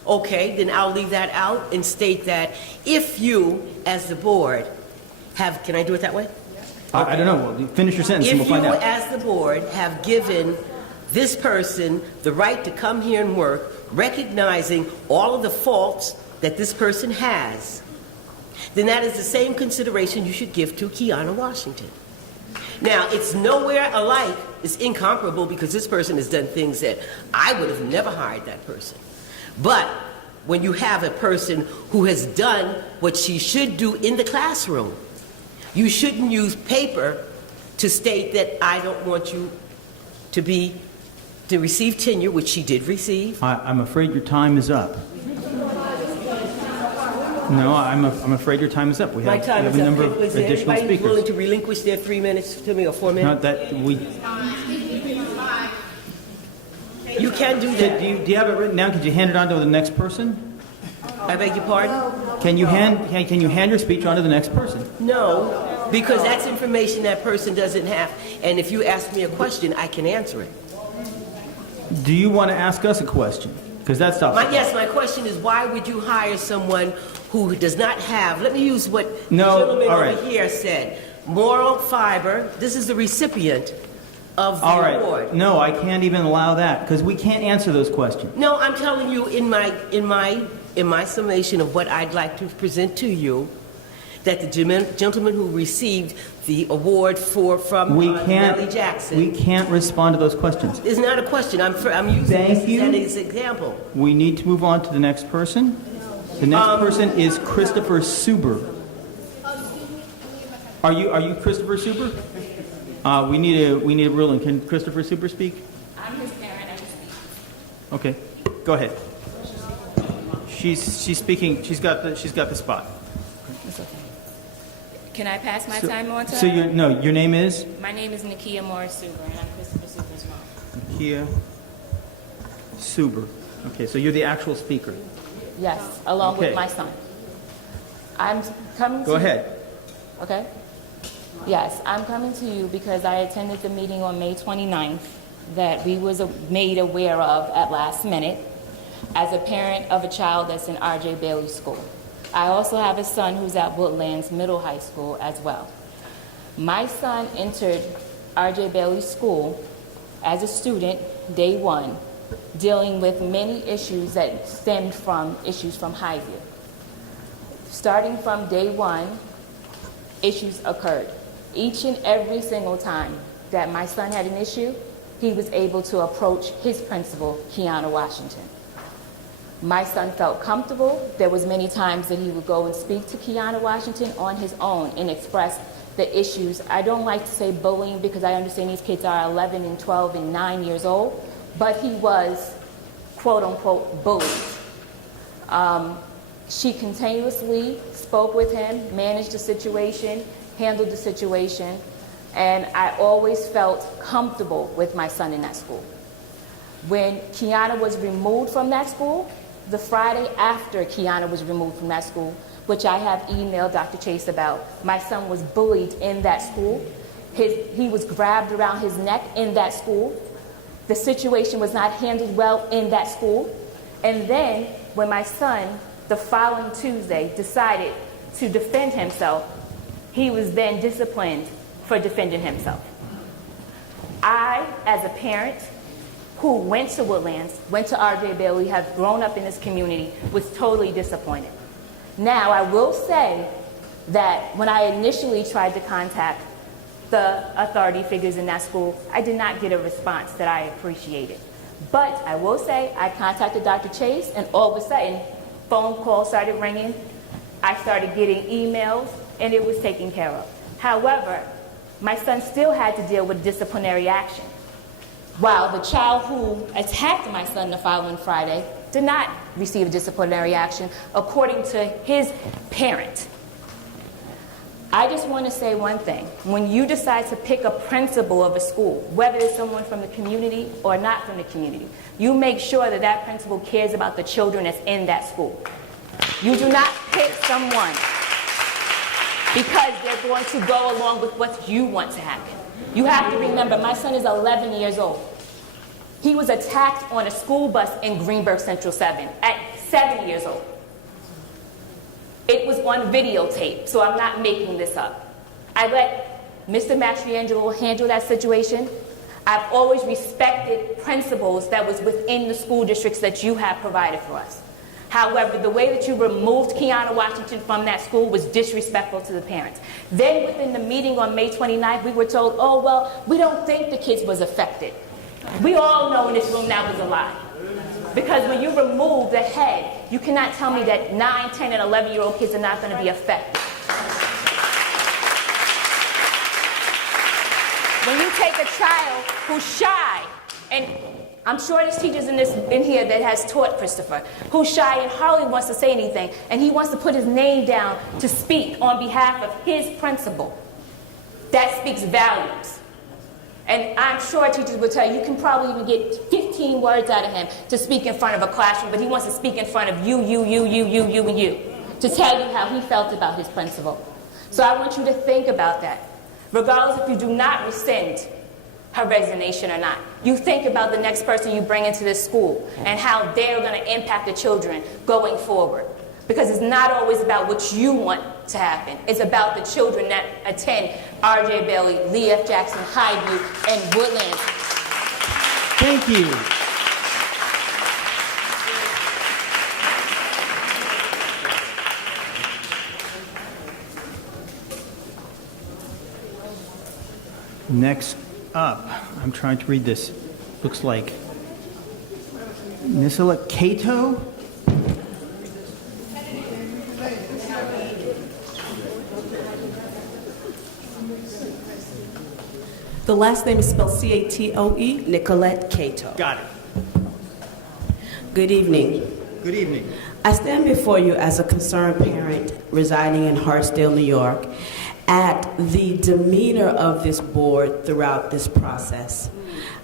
Okay, then I'll leave that out and state that if you, as the board, have, can I do it that way? I don't know. Well, finish your sentence and we'll find If you, out. as the board, have given this person the right to come here and work, recognizing all of the faults that this person has, then that is the same consideration you should give to Kiana Washington. Now, it's nowhere alike. It's incomparable because this person has done things that I would have never hired that person. But when you have a person who has done what she should do in the classroom, you shouldn't use paper to state that I don't want you to receive tenure, which she did receive. I'm afraid your time is up. No, I'm afraid your time is up. We My have, time we have is a up. number of Was there additional anybody speakers. willing to relinquish their 3 minutes to me or 4 minutes? Not that we. You can do that. Do you have it written down? Could you hand it on to the next person? I beg your pardon? Can you hand your speech on to the next person? No, because that's information that person doesn't have. And if you ask me a question, I can answer it. Do you want to ask us a question? Because that stops. Yes, my question is, why would you hire someone who does not have, let me use what the No, gentleman all right. over here said, moral fiber. This is the recipient of the All right. award. No, I can't even allow that because we can't answer those questions. No, I'm telling you in my summation of what I'd like to present to you, that the gentleman who received the award from Nettie Jackson. We can't respond to those questions. It's not a question. I'm using Thank this as an example. We need to move on to the next person. The next person is Christopher Suber. Are you Christopher Suber? We need a ruling. Can Christopher Suber speak? I'm his parent. I can speak. Okay, go ahead. She's speaking. She's got the spot. Can I pass my time on to So her? your name is My name is Nakia Morris-Suber, and I'm Christopher Suber's mom. Nakia Suber. Okay, so you're the actual speaker. Yes, along Okay. with my son. I'm coming Go ahead. Okay? Yes, I'm coming to you because I attended the meeting on May 29th that we was made aware of at last minute as a parent of a child that's in R.J. Bailey School. I also have a son who's at Woodlands Middle High School as well. My son entered R.J. Bailey School as a student, day one, dealing with many issues that stemmed from issues from Highview. Starting from day one, issues occurred. Each and every single time that my son had an issue, he was able to approach his principal, Kiana Washington. My son felt comfortable. There was many times that he would go and speak to Kiana Washington on his own and express the issues. I don't like to say bullying because I understand these kids are 11 and 12 and 9 years old, but he was, quote unquote, bullied. She continuously spoke with him, managed the situation, handled the situation, and I always felt comfortable with my son in that school. When Kiana was removed from that school, the Friday after Kiana was removed from that school, which I have emailed Dr. Chase about, my son was bullied in that school. He was grabbed around his neck in that school. The situation was not handled well in that school. And then when my son, the following Tuesday, decided to defend himself, he was then disciplined for defending himself. I, as a parent who went to Woodlands, went to R.J. Bailey, have grown up in this community, was totally disappointed. Now, I will say that when I initially tried to contact the authority figures in that school, I did not get a response that I appreciated. But I will say I contacted Dr. Chase, and all of a sudden, phone calls started ringing. I started getting emails, and it was taken care of. However, my son still had to deal with disciplinary action, while the child who attacked my son the following Friday did not receive disciplinary action, according to his parent. I just want to say one thing. When you decide to pick a principal of a school, whether it's someone from the community or not from the community, you make sure that that principal cares about the children that's in that school. You do not pick someone because they're going to go along with what you want to happen. You have to remember, my son is 11 years old. He was attacked on a school bus in Greenburgh Central 7 at 7 years old. It was on videotape, so I'm not making this up. I let Mr. Mastriangelo handle that situation. I've always respected principals that was within the school districts that you have provided for us. However, the way that you removed Kiana Washington from that school was disrespectful to the parents. Then within the meeting on May 29th, we were told, oh, well, we don't think the kids was affected. We all know in this room that was a lie. Because when you remove the head, you cannot tell me that 9, 10, and 11-year-old kids are not going to be affected. When you take a child who's shy, and I'm sure there's teachers in here that has taught Christopher, who's shy and hardly wants to say anything, and he wants to put his name down to speak on behalf of his principal. That speaks volumes. And I'm sure teachers will tell you, you can probably even get 15 words out of him to speak in front of a classroom, but he wants to speak in front of you, and you, to tell you how he felt about his principal. So I want you to think about that. Regardless if you do not rescind her resignation or not, you think about the next person you bring into this school and how they're going to impact the children going forward. Because it's not always about what you want to happen. It's about the children that attend R.J. Bailey, Lee F. Jackson, Highview, and Woodlands. Thank you. Next up, I'm trying to read this. Looks like Nisela Cato. The last name is spelled C-A-T-O-E. Nicolette Cato. Got it. Good evening. Good evening. I stand before you as a concerned parent residing in Hartsdale, New York, at the demeanor of this board throughout this process.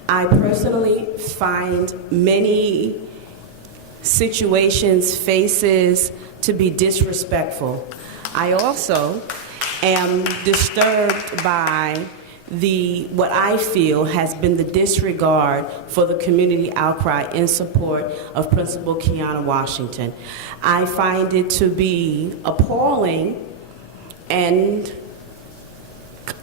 I personally find many situations, faces, to be disrespectful. I also am disturbed by what I feel has been the disregard for the community outcry in support of Principal Kiana Washington. I find it to be appalling and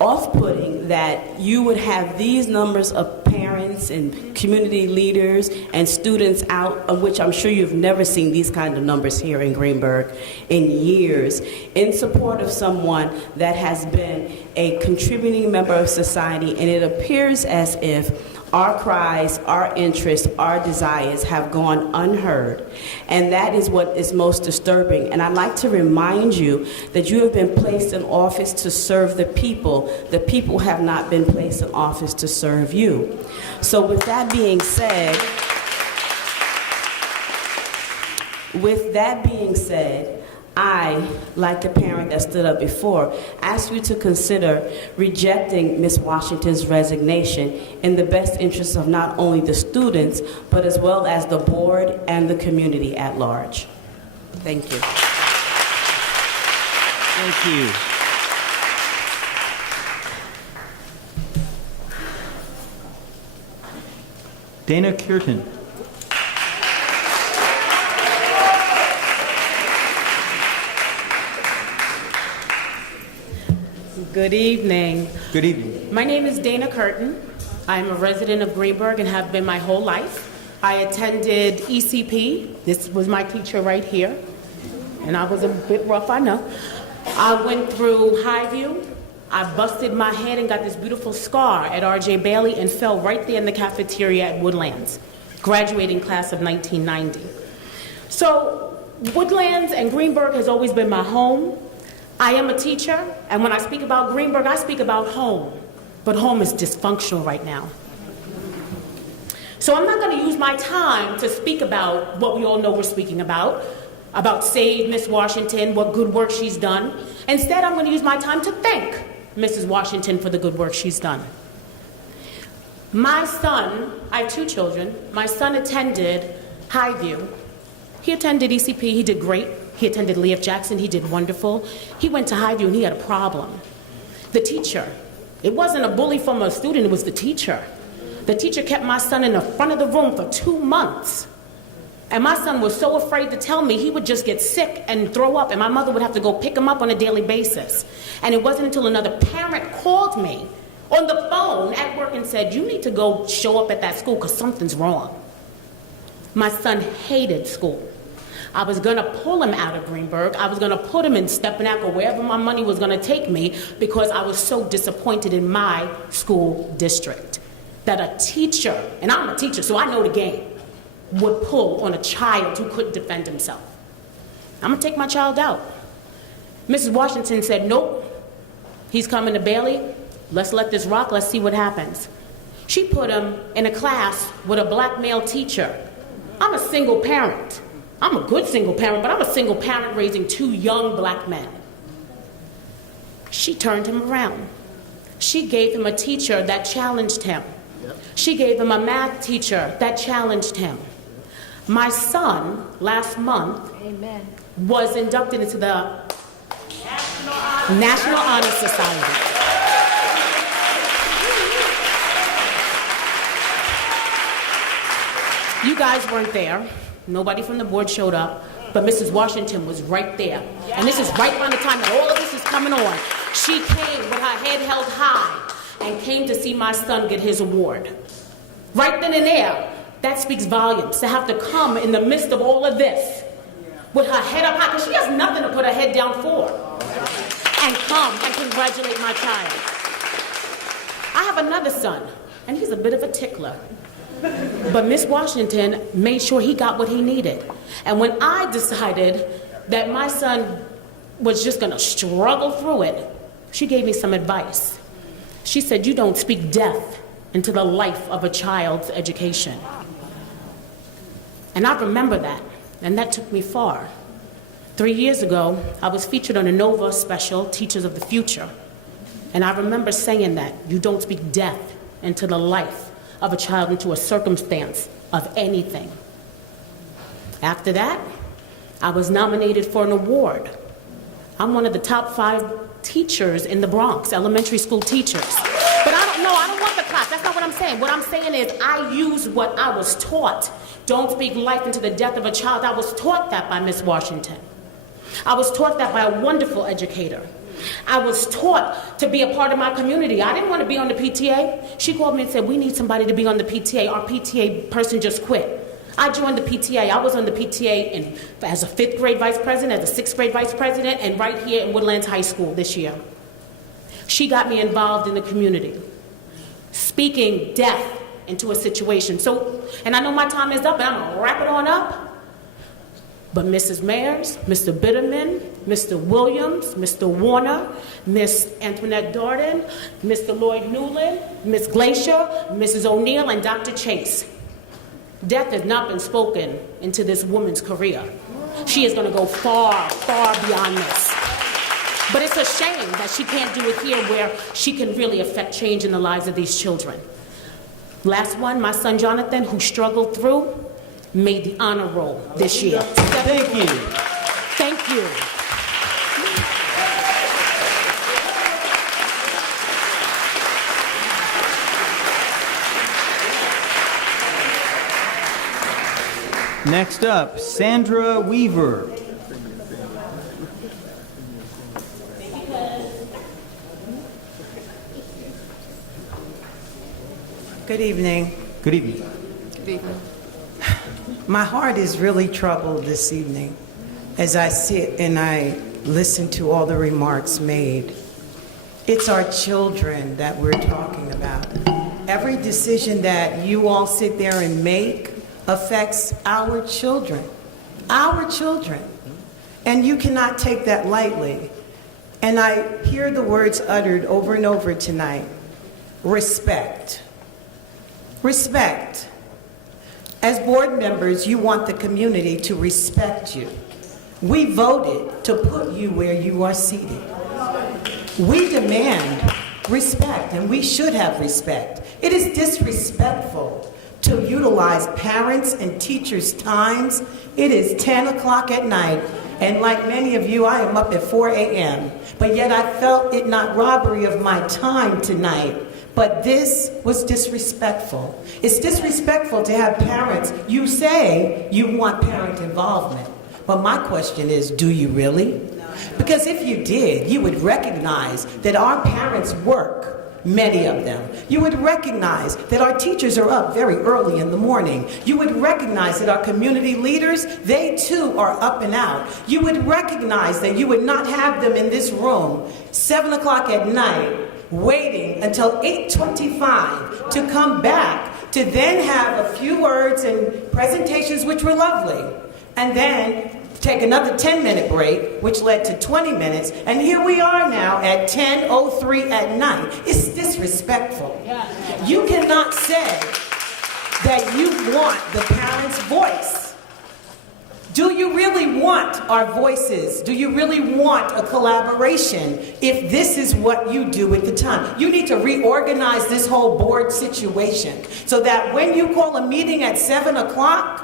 off-putting that you would have these numbers of parents and community leaders and students out, of which I'm sure you've never seen these kind of numbers here in Greenburgh in years, in support of someone that has been a contributing member of society, and it appears as if our cries, our interests, our desires have gone unheard. And that is what is most disturbing. And I'd like to remind you that you have been placed in office to serve the people. The people have not been placed in office to serve you. So with that being said, I, like the parent that stood up before, ask you to consider rejecting Ms. Washington's resignation in the best interest of not only the students, but as well as the board and the community at large. Thank you. Thank you. Dana Curtin. Good evening. Good evening. My name is Dana Curtin. I'm a resident of Greenburgh and have been my whole life. I attended ECP. This was my teacher right here. And I was a bit rough, I know. I went through Highview. I busted my head and got this beautiful scar at R.J. Bailey and fell right there in the cafeteria at Woodlands, graduating class of 1990. So Woodlands and Greenburgh has always been my home. I am a teacher, and when I speak about Greenburgh, I speak about home. But home is dysfunctional right now. So I'm not going to use my time to speak about what we all know we're speaking about Save Miss Washington, what good work she's done. Instead, I'm going to use my time to thank Mrs. Washington for the good work she's done. My son, I have 2 children. My son attended Highview. He attended ECP, he did great. He attended Nettie Jackson, he did wonderful. He went to Highview and he had a problem. The teacher, it wasn't a bully from a student, it was the teacher. The teacher kept my son in the front of the room for 2 months. And my son was so afraid to tell me he would just get sick and throw up, and my mother would have to go pick him up on a daily basis. And it wasn't until another parent called me on the phone at work and said, you need to go show up at that school because something's wrong. My son hated school. I was going to pull him out of Greenburgh. I was going to put him in Stepinac or wherever my money was going to take me because I was so disappointed in my school district that a teacher, and I'm a teacher, so I know the game, would pull on a child who couldn't defend himself. I'm going to take my child out. Mrs. Washington said, nope, he's coming to Bailey. Let's let this rock. Let's see what happens. She put him in a class with a black male teacher. I'm a single parent. I'm a good single parent, but I'm a single parent raising 2 young black men. She turned him around. She gave him a teacher that challenged him. She gave him a math teacher that challenged him. My son, last month, was inducted into the National Honor Society. You guys weren't there. Nobody from the board showed up, but Mrs. Washington was right there. And this is right around the time that all of this is coming on. She came with her head held high and came to see my son get his award. Right then and there, that speaks volumes, to have to come in the midst of all of this with her head up high, because she has nothing to put her head down for, and come and congratulate my child. I have another son, and he's a bit of a tickler. But Miss Washington made sure he got what he needed. And when I decided that my son was just going to struggle through it, she gave me some advice. She said, you don't speak death into the life of a child's education. And I remember that, and that took me far. 3 years ago, I was featured on a Nova special, Teachers of the Future. And I remember saying that you don't speak death into the life of a child, into a circumstance of anything. After that, I was nominated for an award. I'm one of the top 5 teachers in the Bronx, elementary school teachers. But I I don't want the class. That's not what I'm saying. What I'm saying is I use what I was taught. Don't speak life into the death of a child. I was taught that by Miss Washington. I was taught that by a wonderful educator. I was taught to be a part of my community. I didn't want to be on the PTA. She called me and said, we need somebody to be on the PTA. Our PTA person just quit. I joined the PTA. I was on the PTA as a 5th grade vice president, as a 6th grade vice president, and right here in Woodlands High School this year. She got me involved in the community, speaking death into a situation. So, and I know my time is up, and I'm going to wrap it on up. But Mrs. Mayers, Mr. Bitterman, Mr. Williams, Mr. Warner, Miss Antoinette Darden, Mr. Lloyd Newland, Miss Glacier, Mrs. O'Neill, and Dr. Chase. Death has not been spoken into this woman's career. She is going to go far, far beyond this. But it's a shame that she can't do it here where she can really affect change in the lives of these children. Last one, my son Jonathan, who struggled through, made the honor roll this year. Thank you. Thank you. Next up, Sandra Weaver. Good evening. Good evening. Good evening. My heart is really troubled this evening as I sit and I listen to all the remarks made. It's our children that we're talking about. Every decision that you all sit there and make affects our children. Our children. And you cannot take that lightly. And I hear the words uttered over and over tonight. Respect. Respect. As board members, you want the community to respect you. We voted to put you where you are seated. We demand respect, and we should have respect. It is disrespectful to utilize parents' and teachers' times. It is 10 o'clock at night, and like many of you, I am up at 4 a.m., but yet I felt it not robbery of my time tonight. But this was disrespectful. It's disrespectful to have parents. You say you want parent involvement. But my question is, do you really? Because if you did, you would recognize that our parents work, many of them. You would recognize that our teachers are up very early in the morning. You would recognize that our community leaders, they too are up and out. You would recognize that you would not have them in this room 7 o'clock at night waiting until 8:25 to come back to then have a few words and presentations which were lovely, and then take another 10-minute break, which led to 20 minutes, and here we are now at 10:03 at night. It's disrespectful. You cannot say that you want the parents' voice. Do you really want our voices? Do you really want a collaboration if this is what you do at the time? You need to reorganize this whole board situation so that when you call a meeting at 7 o'clock,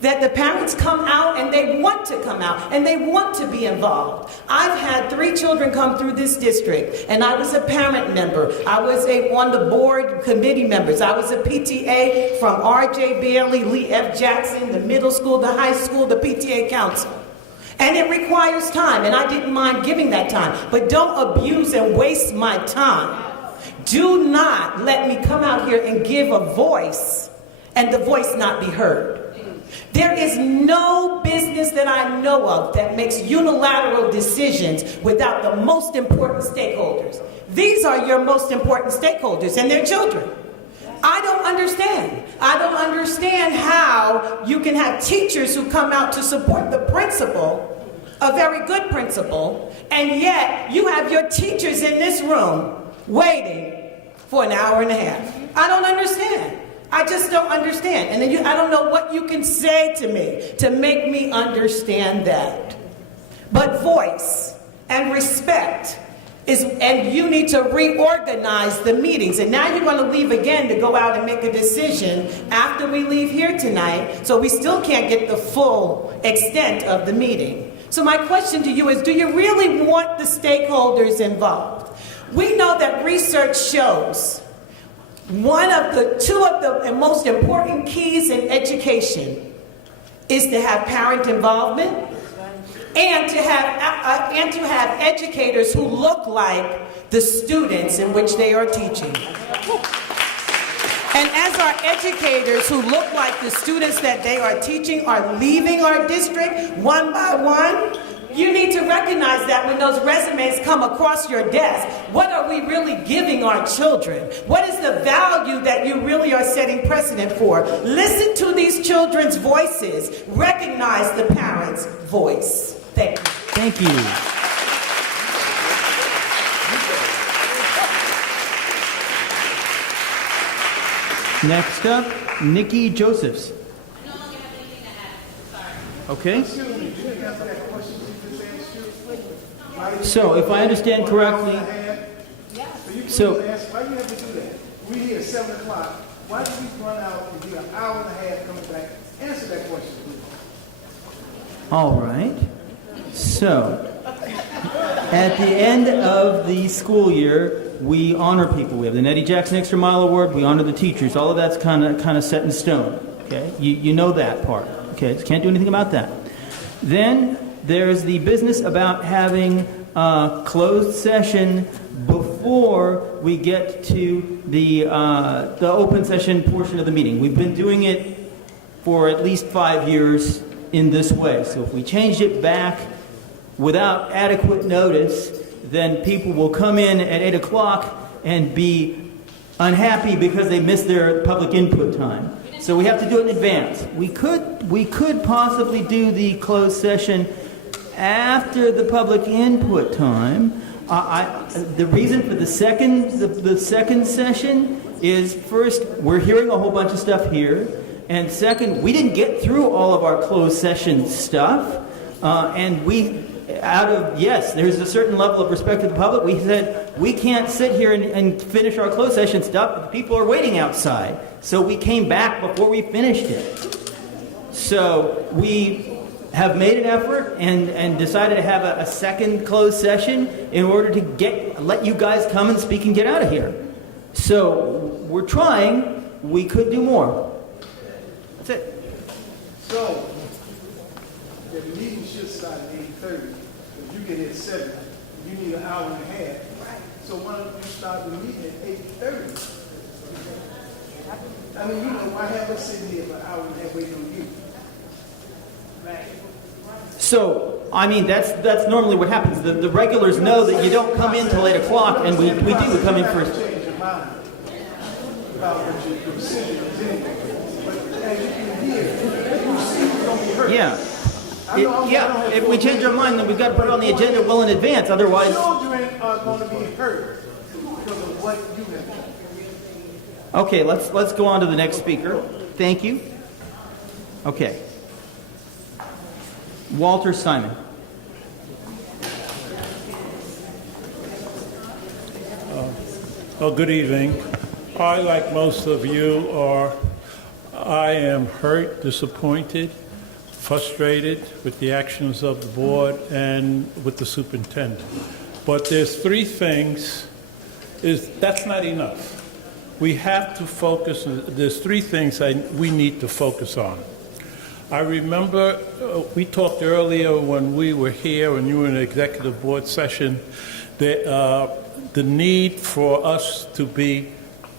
that the parents come out and they want to come out and they want to be involved. I've had 3 children come through this district, and I was a parent member. I was on the board committee members. I was a PTA from R.J. Bailey, Lee F. Jackson, the middle school, the high school, the PTA council. And it requires time, and I didn't mind giving that time. But don't abuse and waste my time. Do not let me come out here and give a voice and the voice not be heard. There is no business that I know of that makes unilateral decisions without the most important stakeholders. These are your most important stakeholders and their children. I don't understand. I don't understand how you can have teachers who come out to support the principal, a very good principal, and yet you have your teachers in this room waiting for an hour and a half. I don't understand. I just don't understand. And then I don't know what you can say to me to make me understand that. But voice and respect and you need to reorganize the meetings. And now you're going to leave again to go out and make a decision after we leave here tonight, so we still can't get the full extent of the meeting. So my question to you is, do you really want the stakeholders involved? We know that research shows Two of the most important keys in education is to have parent involvement and to have educators who look like the students in which they are teaching. And as our educators who look like the students that they are teaching are leaving our district one by one, you need to recognize that when those resumes come across your desk, what are we really giving our children? What is the value that you really are setting precedent for? Listen to these children's voices. Recognize the parents' voice. Thank you. Thank you. Next up, Nikki Josephs. Okay. So, if I understand correctly, so why do you have to do that? We here at 7 o'clock. Why do we run out and do an hour and a half coming back? Answer that question, please. all right. So, at the end of the school year, we honor people. We have the Nettie Jackson Extra Mile Award. We honor the teachers. All of that's kind of set in stone. Okay, you know that part. Okay, so can't do anything about that. Then there's the business about having a closed session before we get to the open session portion of the meeting. We've been doing it for at least 5 years in this way. So if we changed it back without adequate notice, then people will come in at 8 o'clock and be unhappy because they missed their public input time. So we have to do it in advance. We could possibly do the closed session after the public input time. The reason for the second session is, first, we're hearing a whole bunch of stuff here, and second, we didn't get through all of our closed session stuff, and there's a certain level of respect to the public. We said, we can't sit here and finish our closed session stuff. People are waiting outside. So we came back before we finished it. So we have made an effort and decided to have a second closed session in order to let you guys come and speak and get out of here. So we're trying. We could do more. That's it. So, the meeting should start at 8:30. If you get here at 7, you need an hour and a half. So why don't you start the meeting at 8:30? I mean, why have us sitting here for an hour and a half waiting on you? Right. So, I mean, that's normally what happens. The regulars know that you don't come in till 8 o'clock, and we come in first. Change your mind about what your decision is anyway. But as you can hear, you see you're going to be hurt. Yeah. If we change our mind, then we've got to put it on the agenda well in advance. Otherwise, Children are going to be hurt because of what you have done. okay, let's go on to the next speaker. Thank you. Okay. Walter Simon. Good evening. I, like most of you, I am hurt, disappointed, frustrated with the actions of the board and with the superintendent. But there's 3 things. That's not enough. We have to focus. There's 3 things we need to focus on. I remember we talked earlier when we were here and you were in an executive board session, the need for us to be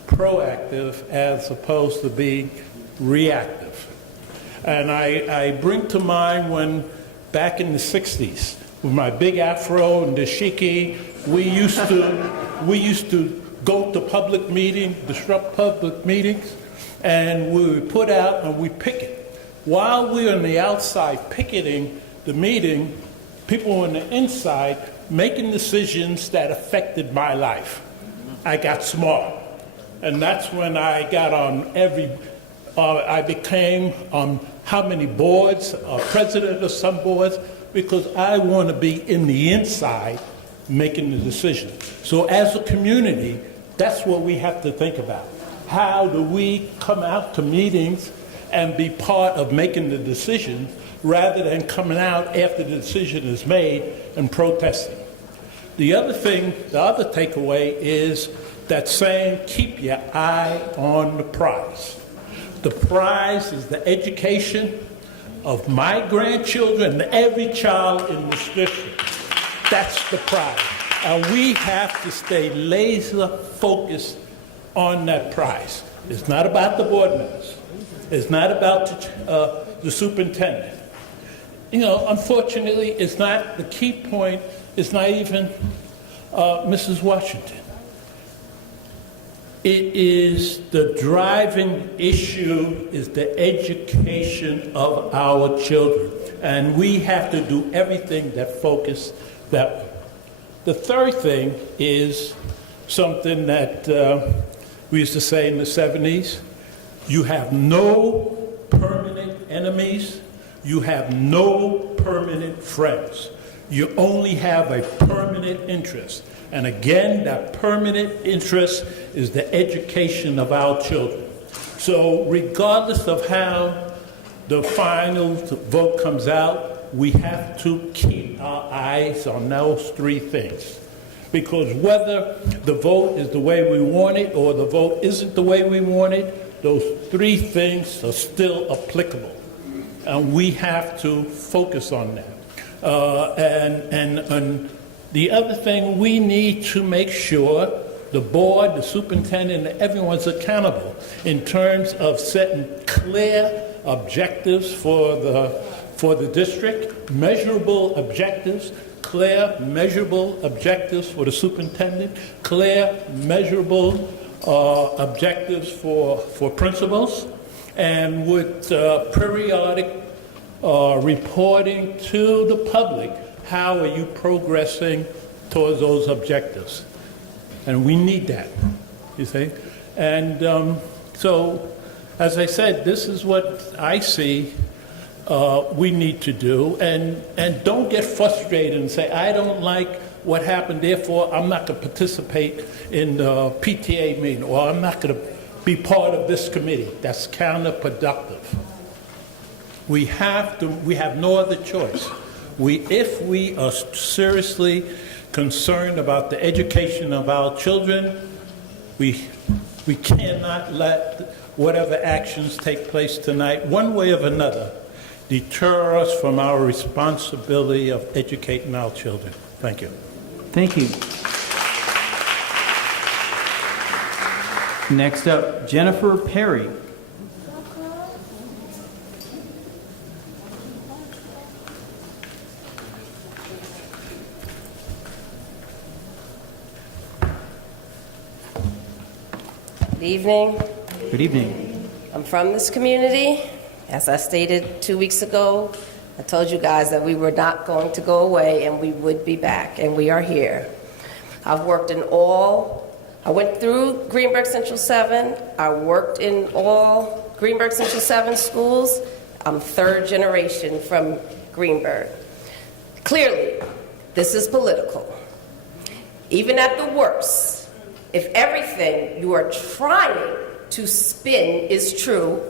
proactive as opposed to being reactive. And I bring to mind when back in the 60s, with my big afro and dashiki, we used to go to public meetings, disrupt public meetings, and we would put out and we picket. While we were on the outside picketing the meeting, people were on the inside making decisions that affected my life. I got smart. And that's when I got on I became how many boards, president of some boards, because I want to be in the inside making the decision. So as a community, that's what we have to think about. How do we come out to meetings and be part of making the decision rather than coming out after the decision is made and protesting? The other takeaway is that's saying keep your eye on the prize. The prize is the education of my grandchildren and every child in this district. That's the prize. And we have to stay laser focused on that prize. It's not about the board members. It's not about the superintendent. You know, unfortunately, it's not the key point. It's not even Mrs. Washington. It is the driving issue is the education of our children. And we have to do everything that focus that way. The third thing is something that we used to say in the 70s. You have no permanent enemies. You have no permanent friends. You only have a permanent interest. And again, that permanent interest is the education of our children. So regardless of how the final vote comes out, we have to keep our eyes on those three things. Because whether the vote is the way we want it or the vote isn't the way we want it, those three things are still applicable. And we have to focus on that. And the other thing, we need to make sure the board, the superintendent, and everyone's accountable in terms of setting clear objectives for the district, measurable objectives, clear, measurable objectives for the superintendent, clear, measurable objectives for principals, and with periodic reporting to the public. How are you progressing towards those objectives? And we need that, you see. And so, as I said, this is what I see we need to do. And don't get frustrated and say, I don't like what happened, therefore I'm not going to participate in the PTA meeting, or I'm not going to be part of this committee. That's counterproductive. We have no other choice. If we are seriously concerned about the education of our children, we cannot let whatever actions take place tonight, one way or another, deter us from our responsibility of educating our children. Thank you. Thank you. Next up, Jennifer Perry. Good evening. Good evening. I'm from this community. As I stated 2 weeks ago, I told you guys that we were not going to go away and we would be back, and we are here. I went through Greenburgh Central 7. I worked in all Greenburgh Central 7 schools. I'm third generation from Greenburgh. Clearly, this is political. Even at the worst, if everything you are trying to spin is true,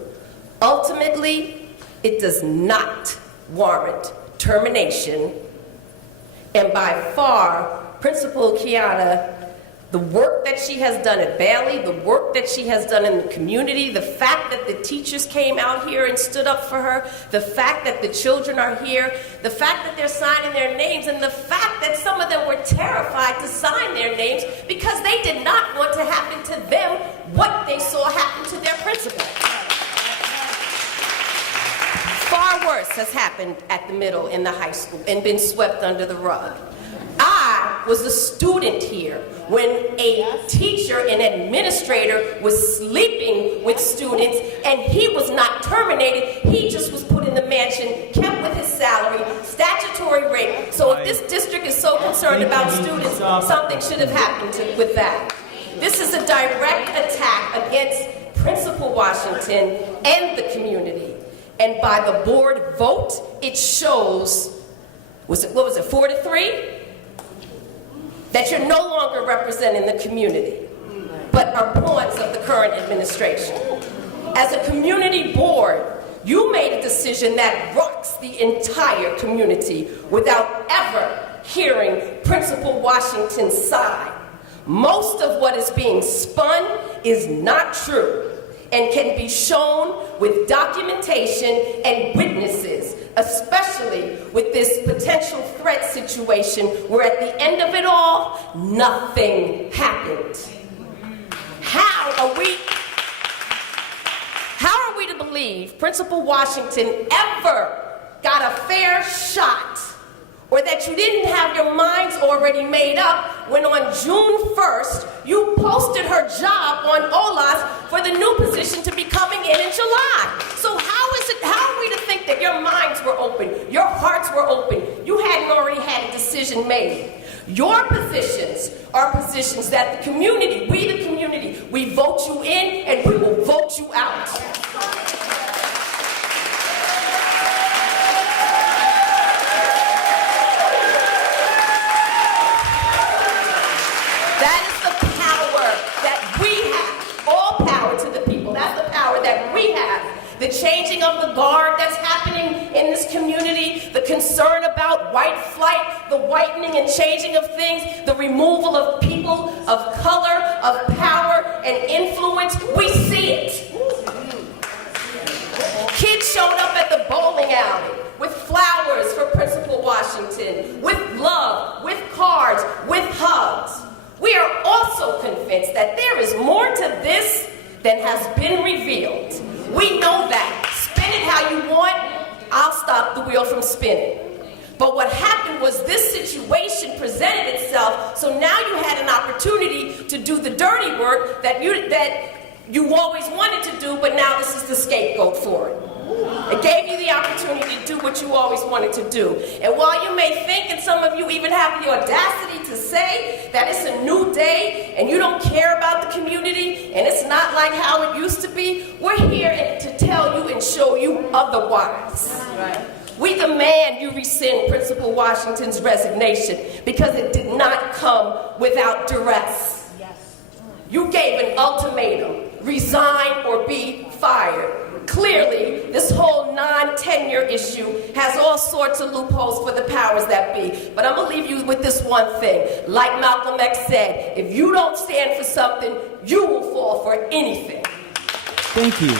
ultimately, it does not warrant termination. And by far, Principal Kiana, the work that she has done at Bailey, the work that she has done in the community, the fact that the teachers came out here and stood up for her, the fact that the children are here, the fact that they're signing their names, and the fact that some of them were terrified to sign their names because they did not want to happen to them what they saw happen to their principal. Far worse has happened at the middle in the high school and been swept under the rug. I was a student here when a teacher and administrator was sleeping with students, and he was not terminated. He just was put in the mansion, kept with his salary, statutory rate. So if this district is so concerned about students, something should have happened with that. This is a direct attack against Principal Washington and the community. And by the board vote, it shows, what was it, 4-3? That you're no longer representing the community, but are pawns of the current administration. As a community board, you made a decision that rocks the entire community without ever hearing Principal Washington's side. Most of what is being spun is not true and can be shown with documentation and witnesses, especially with this potential threat situation where at the end of it all, nothing happened. How are we to believe Principal Washington ever got a fair shot, or that you didn't have your minds already made up when on June 1st, you posted her job on OLAS for the new position to be coming in July? So how are we to think that your minds were open, your hearts were open, you hadn't already had a decision made? Your positions are positions that the community, we vote you in and we will vote you out. That is the power that we have. All power to the people. That's the power that we have. The changing of the guard that's happening in this community, the concern about white flight, the whitening and changing of things, the removal of people of color, of power and influence, we see it. Kids showed up at the bowling alley with flowers for Principal Washington, with love, with cards, with hugs. We are also convinced that there is more to this than has been revealed. We know that. Spin it how you want, I'll stop the wheel from spinning. But what happened was this situation presented itself, so now you had an opportunity to do the dirty work that you always wanted to do, but now this is the scapegoat for it. It gave you the opportunity to do what you always wanted to do. And while you may think, and some of you even have the audacity to say that it's a new day and you don't care about the community and it's not like how it used to be, we're here to tell you and show you otherwise. Right. We demand you rescind Principal Washington's resignation because it did not come without duress. Yes. You gave an ultimatum, resign or be fired. Clearly, this whole non-tenure issue has all sorts of loopholes for the powers that be. But I'm going to leave you with this one thing. Like Malcolm X said, if you don't stand for something, you will fall for anything. Thank you.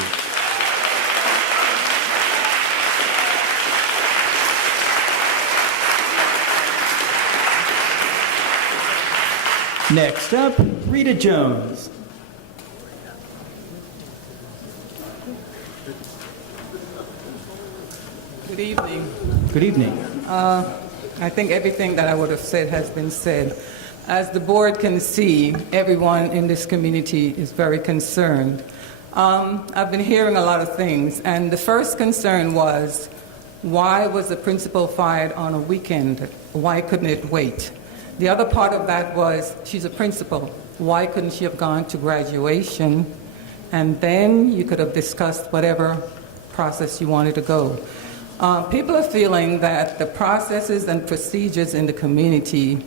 Next up, Rita Jones. Good evening. Good evening. I think everything that I would have said has been said. As the board can see, everyone in this community is very concerned. I've been hearing a lot of things, and the first concern was, why was the principal fired on a weekend? Why couldn't it wait? The other part of that was, she's a principal. Why couldn't she have gone to graduation? And then you could have discussed whatever process you wanted to go. People are feeling that the processes and procedures in the community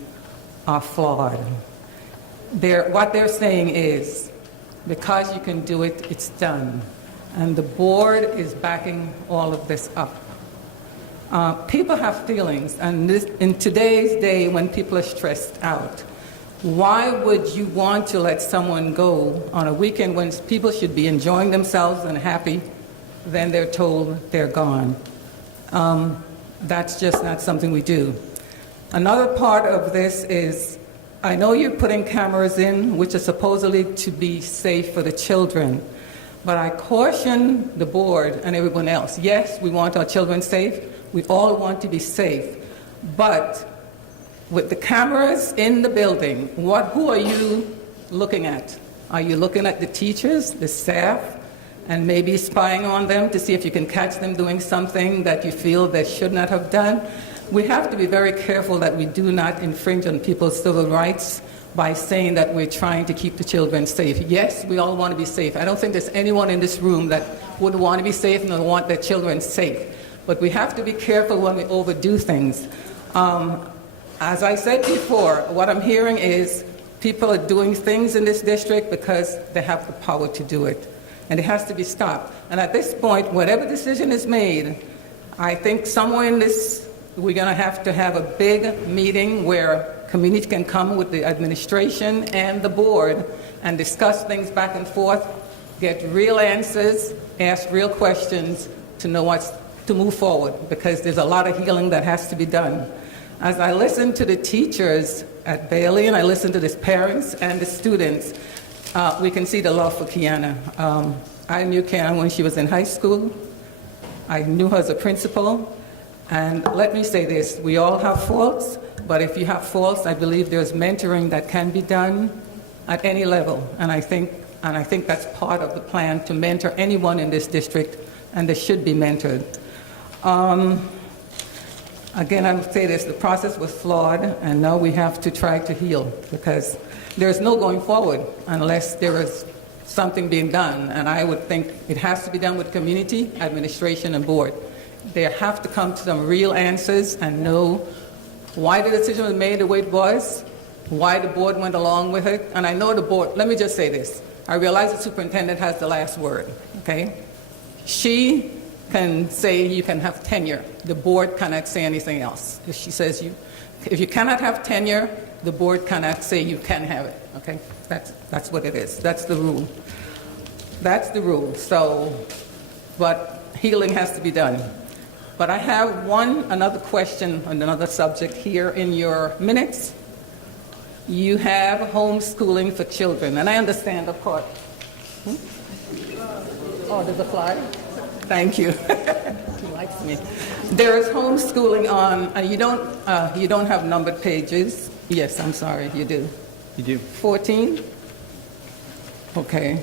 are flawed. What they're saying is, because you can do it, it's done. And the board is backing all of this up. People have feelings, and in today's day when people are stressed out, why would you want to let someone go on a weekend when people should be enjoying themselves and happy? Then they're told they're gone. That's just not something we do. Another part of this is, I know you're putting cameras in, which are supposedly to be safe for the children, but I caution the board and everyone else. Yes, we want our children safe. We all want to be safe. But with the cameras in the building, who are you looking at? Are you looking at the teachers, the staff, and maybe spying on them to see if you can catch them doing something that you feel they should not have done? We have to be very careful that we do not infringe on people's civil rights by saying that we're trying to keep the children safe. Yes, we all want to be safe. I don't think there's anyone in this room that would want to be safe and want their children safe. But we have to be careful when we overdo things. As I said before, what I'm hearing is people are doing things in this district because they have the power to do it. And it has to be stopped. And at this point, whatever decision is made, I think somewhere in this, we're going to have a big meeting where community can come with the administration and the board and discuss things back and forth, get real answers, ask real questions to know what's to move forward, because there's a lot of healing that has to be done. As I listen to the teachers at Bailey and I listen to the parents and the students, we can see the love for Kiana. I knew Kiana when she was in high school. I knew her as a principal. And let me say this, we all have faults, but if you have faults, I believe there's mentoring that can be done at any level. And I think that's part of the plan, to mentor anyone in this district, and they should be mentored. Again, I would say this, the process was flawed, and now we have to try to heal, because there's no going forward unless there is something being done. And I would think it has to be done with community, administration, and board. They have to come to some real answers and know why the decision was made the way it was, why the board went along with it. And I know the board, let me just say this, I realize the superintendent has the last word, okay? She can say you can have tenure. The board cannot say anything else. If she says if you cannot have tenure, the board cannot say you can have it, okay? That's what it is. That's the rule. That's the rule. So, but healing has to be done. But I have another question on another subject here in your minutes. You have homeschooling for children, and I understand, of course. Oh, there's a flyer? Thank you. He likes me. There is homeschooling on, you don't have numbered pages. Yes, I'm sorry, you do. You do. 14? Okay.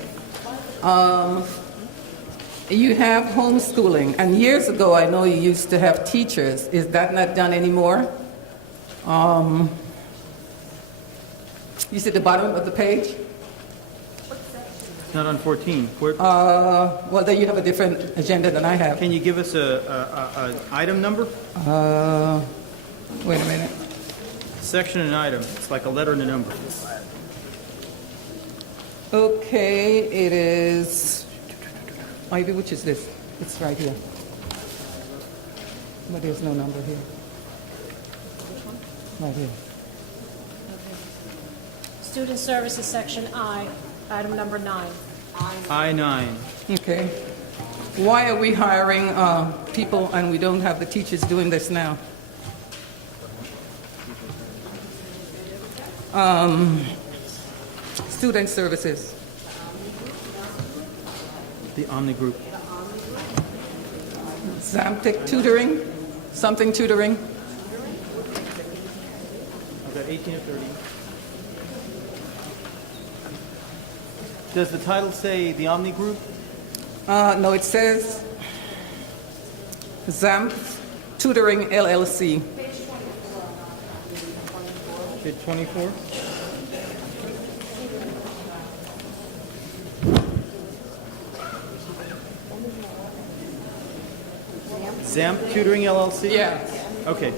You have homeschooling, and years ago I know you used to have teachers. Is that not done anymore? You see the bottom of the page? It's not on 14. Well, then you have a different agenda than I have. Can you give us an item number? Wait a minute. Section and item. It's like a letter and a number. Okay, it is, maybe which is this? It's right here. But there's no number here. Right here. Student Services, Section I, item number 9. I-9. Okay. Why are we hiring people and we don't have the teachers doing this now? Student Services. The Omni Group. Zamtic tutoring? Something tutoring? I've got 18 of 30. Does the title say the Omni Group? No, it says ZAMP Tutoring LLC. Page 24. ZAMP Tutoring LLC? Yeah. Okay.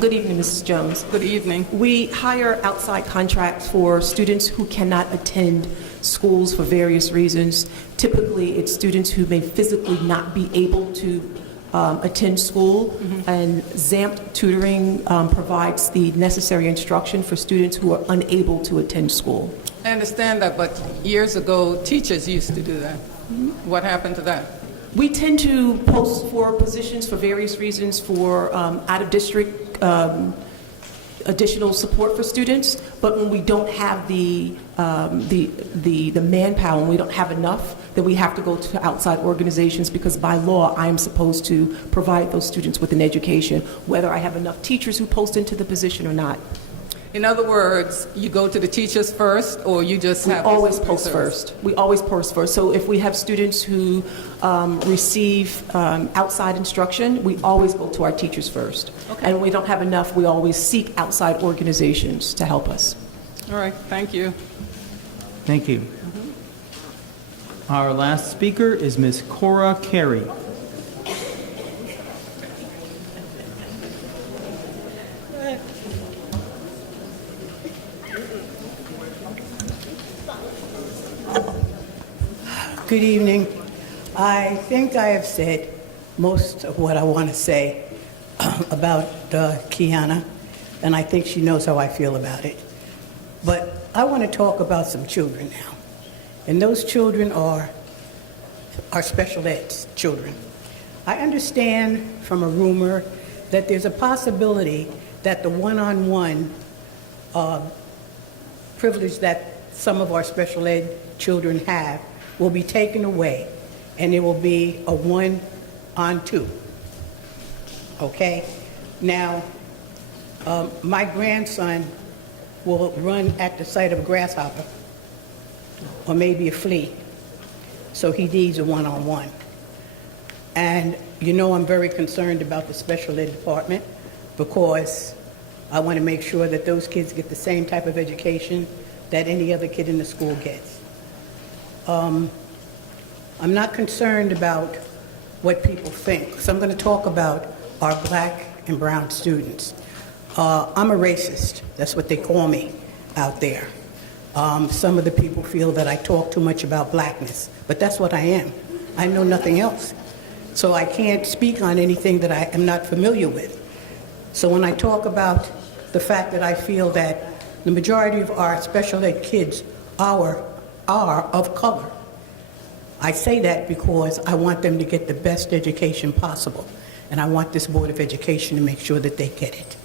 Good evening, Mrs. Jones. Good evening. We hire outside contracts for students who cannot attend schools for various reasons. Typically, it's students who may physically not be able to attend school, and ZAMP Tutoring provides the necessary instruction for students who are unable to attend school. I understand that, but years ago, teachers used to do that. What happened to that? We tend to post for positions for various reasons, for out-of-district additional support for students, but when we don't have the manpower, when we don't have enough, then we have to go to outside organizations, because by law I am supposed to provide those students with an education, whether I have enough teachers who post into the position or not. In other words, you go to the teachers first, or you just have... We always post first. We always post first. So if we have students who receive outside instruction, we always go to our teachers first. Okay. And when we don't have enough, we always seek outside organizations to help us. All right, thank you. Thank you. Our last speaker is Ms. Cora Carey. Good evening. I think I have said most of what I want to say about Kiana. and I think she knows how I feel about it. But I want to talk about some children now. And those children are our special ed children. I understand from a rumor that there's a possibility that the one-on-one privilege that some of our special ed children have will be taken away, and it will be a 1-on-2. Okay? Now, my grandson will run at the sight of a grasshopper or maybe a flea, so he needs a one-on-one. And you know I'm very concerned about the special ed department because I want to make sure that those kids get the same type of education that any other kid in the school gets. I'm not concerned about what people think, so I'm going to talk about our black and brown students. I'm a racist. That's what they call me out there. Some of the people feel that I talk too much about blackness, but that's what I am. I know nothing else. So I can't speak on anything that I am not familiar with. So when I talk about the fact that I feel that the majority of our special ed kids are of color, I say that because I want them to get the best education possible, and I want this Board of Education to make sure that they get it.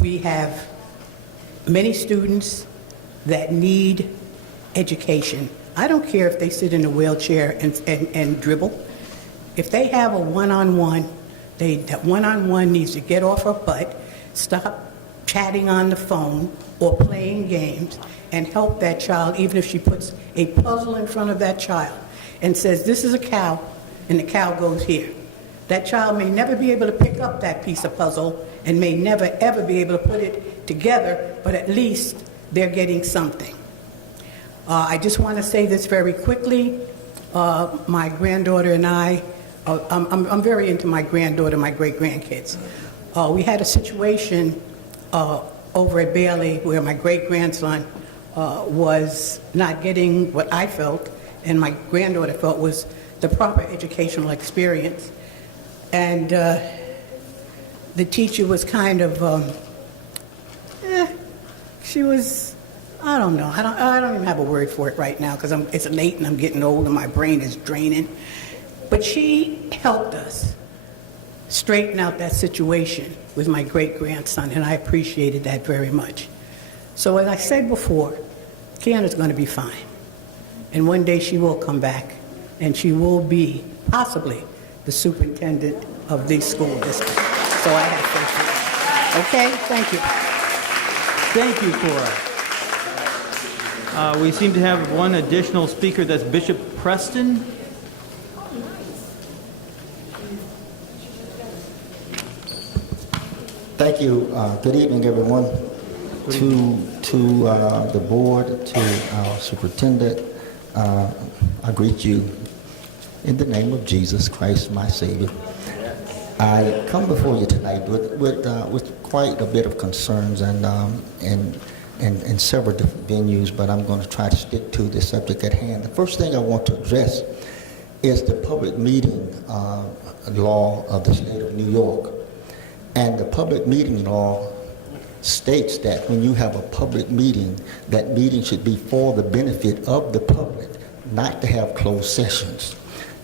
We have many students that need education. I don't care if they sit in a wheelchair and dribble. If they have a one-on-one, that one-on-one needs to get off her butt, stop chatting on the phone or playing games, and help that child, even if she puts a puzzle in front of that child and says, this is a cow, and the cow goes here. That child may never be able to pick up that piece of puzzle and may never, ever be able to put it together, but at least they're getting something. I just want to say this very quickly. My granddaughter and I'm very into my granddaughter, my great-grandkids. We had a situation over at Bailey where my great-grandson was not getting what I felt and my granddaughter felt was the proper educational experience. And the teacher was kind of, she was, I don't know, I don't even have a word for it right now because it's late and I'm getting old and my brain is draining. But she helped us straighten out that situation with my great-grandson, and I appreciated that very much. So as I said before, Kiana's going to be fine. And one day she will come back, and she will be possibly the superintendent of this school district. So I have faith in her. Okay? Thank you. Thank you, Cora. We seem to have one additional speaker. That's Bishop Preston. Thank you. Good evening, everyone. To the board, to our superintendent, I greet you in the name of Jesus Christ, my Savior. I come before you tonight with quite a bit of concerns and several different venues, but I'm going to try to stick to the subject at hand. The first thing I want to address is the public meeting law of the state of New York. And the public meeting law states that when you have a public meeting, that meeting should be for the benefit of the public, not to have closed sessions.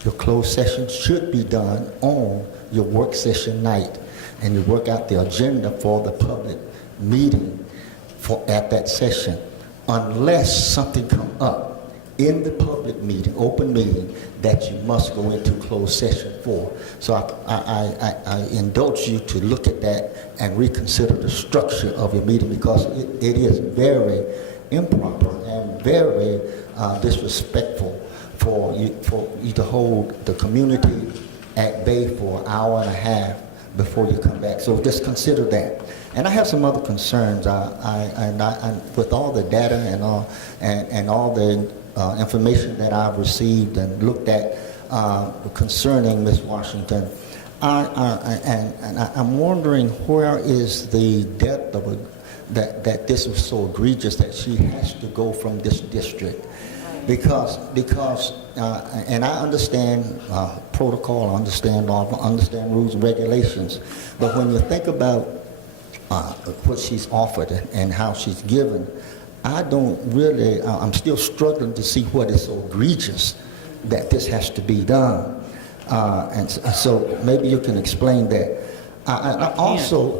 Your closed sessions should be done on your work session night, and you work out the agenda for the public meeting at that session, unless something comes up in the public meeting, open meeting, that you must go into closed session for. So I indulge you to look at that and reconsider the structure of your meeting, because it is very improper and very disrespectful for you to hold the community at bay for an hour and a half before you come back. So just consider that. And I have some other concerns. With all the data and all the information that I've received and looked at concerning Ms. Washington, I'm wondering where is the depth of that this was so egregious that she has to go from this district. Because and I understand protocol, I understand law, I understand rules and regulations, but when you think about what she's offered and how she's given, I don't really, I'm still struggling to see what is so egregious that this has to be done. And so maybe you can explain that. I also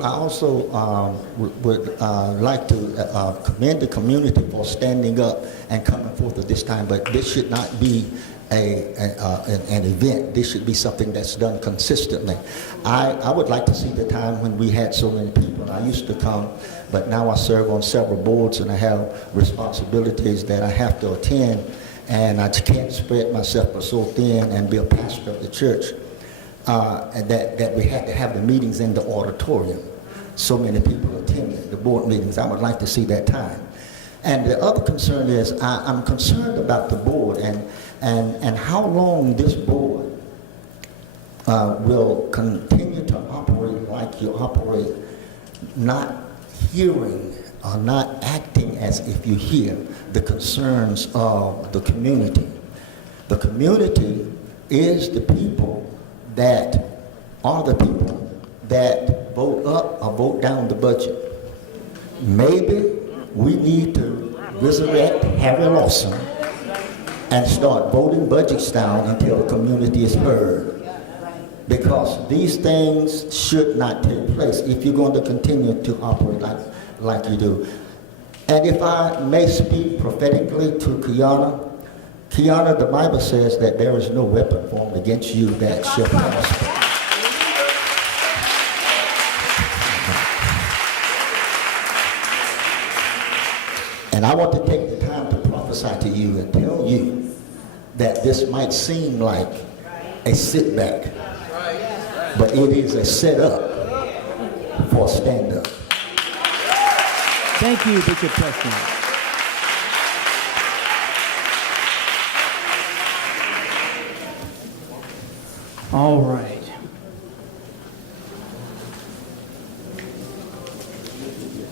would like to commend the community for standing up and coming forth at this time, but this should not be an event. This should be something that's done consistently. I would like to see the time when we had so many people. I used to come, but now I serve on several boards and I have responsibilities that I have to attend, and I can't spread myself so thin and be a pastor of the church. And that we had to have the meetings in the auditorium. So many people attended the board meetings. I would like to see that time. And the other concern is I'm concerned about the board and how long this board will continue to operate like you operate, not hearing or not acting as if you hear the concerns of the community. The community is the people that are the people that vote up or vote down the budget. Maybe we need to resurrect Harry Lawson and start voting budgets down until the community is heard. Because these things should not take place if you're going to continue to operate like you do. And if I may speak prophetically to Kiana, the Bible says that there is no weapon formed against you that shall prosper. And I want to take the time to prophesy to you and tell you that this might seem like a sit-back, but it is a set-up for a stand-up. Thank you, Bishop Preston. All right.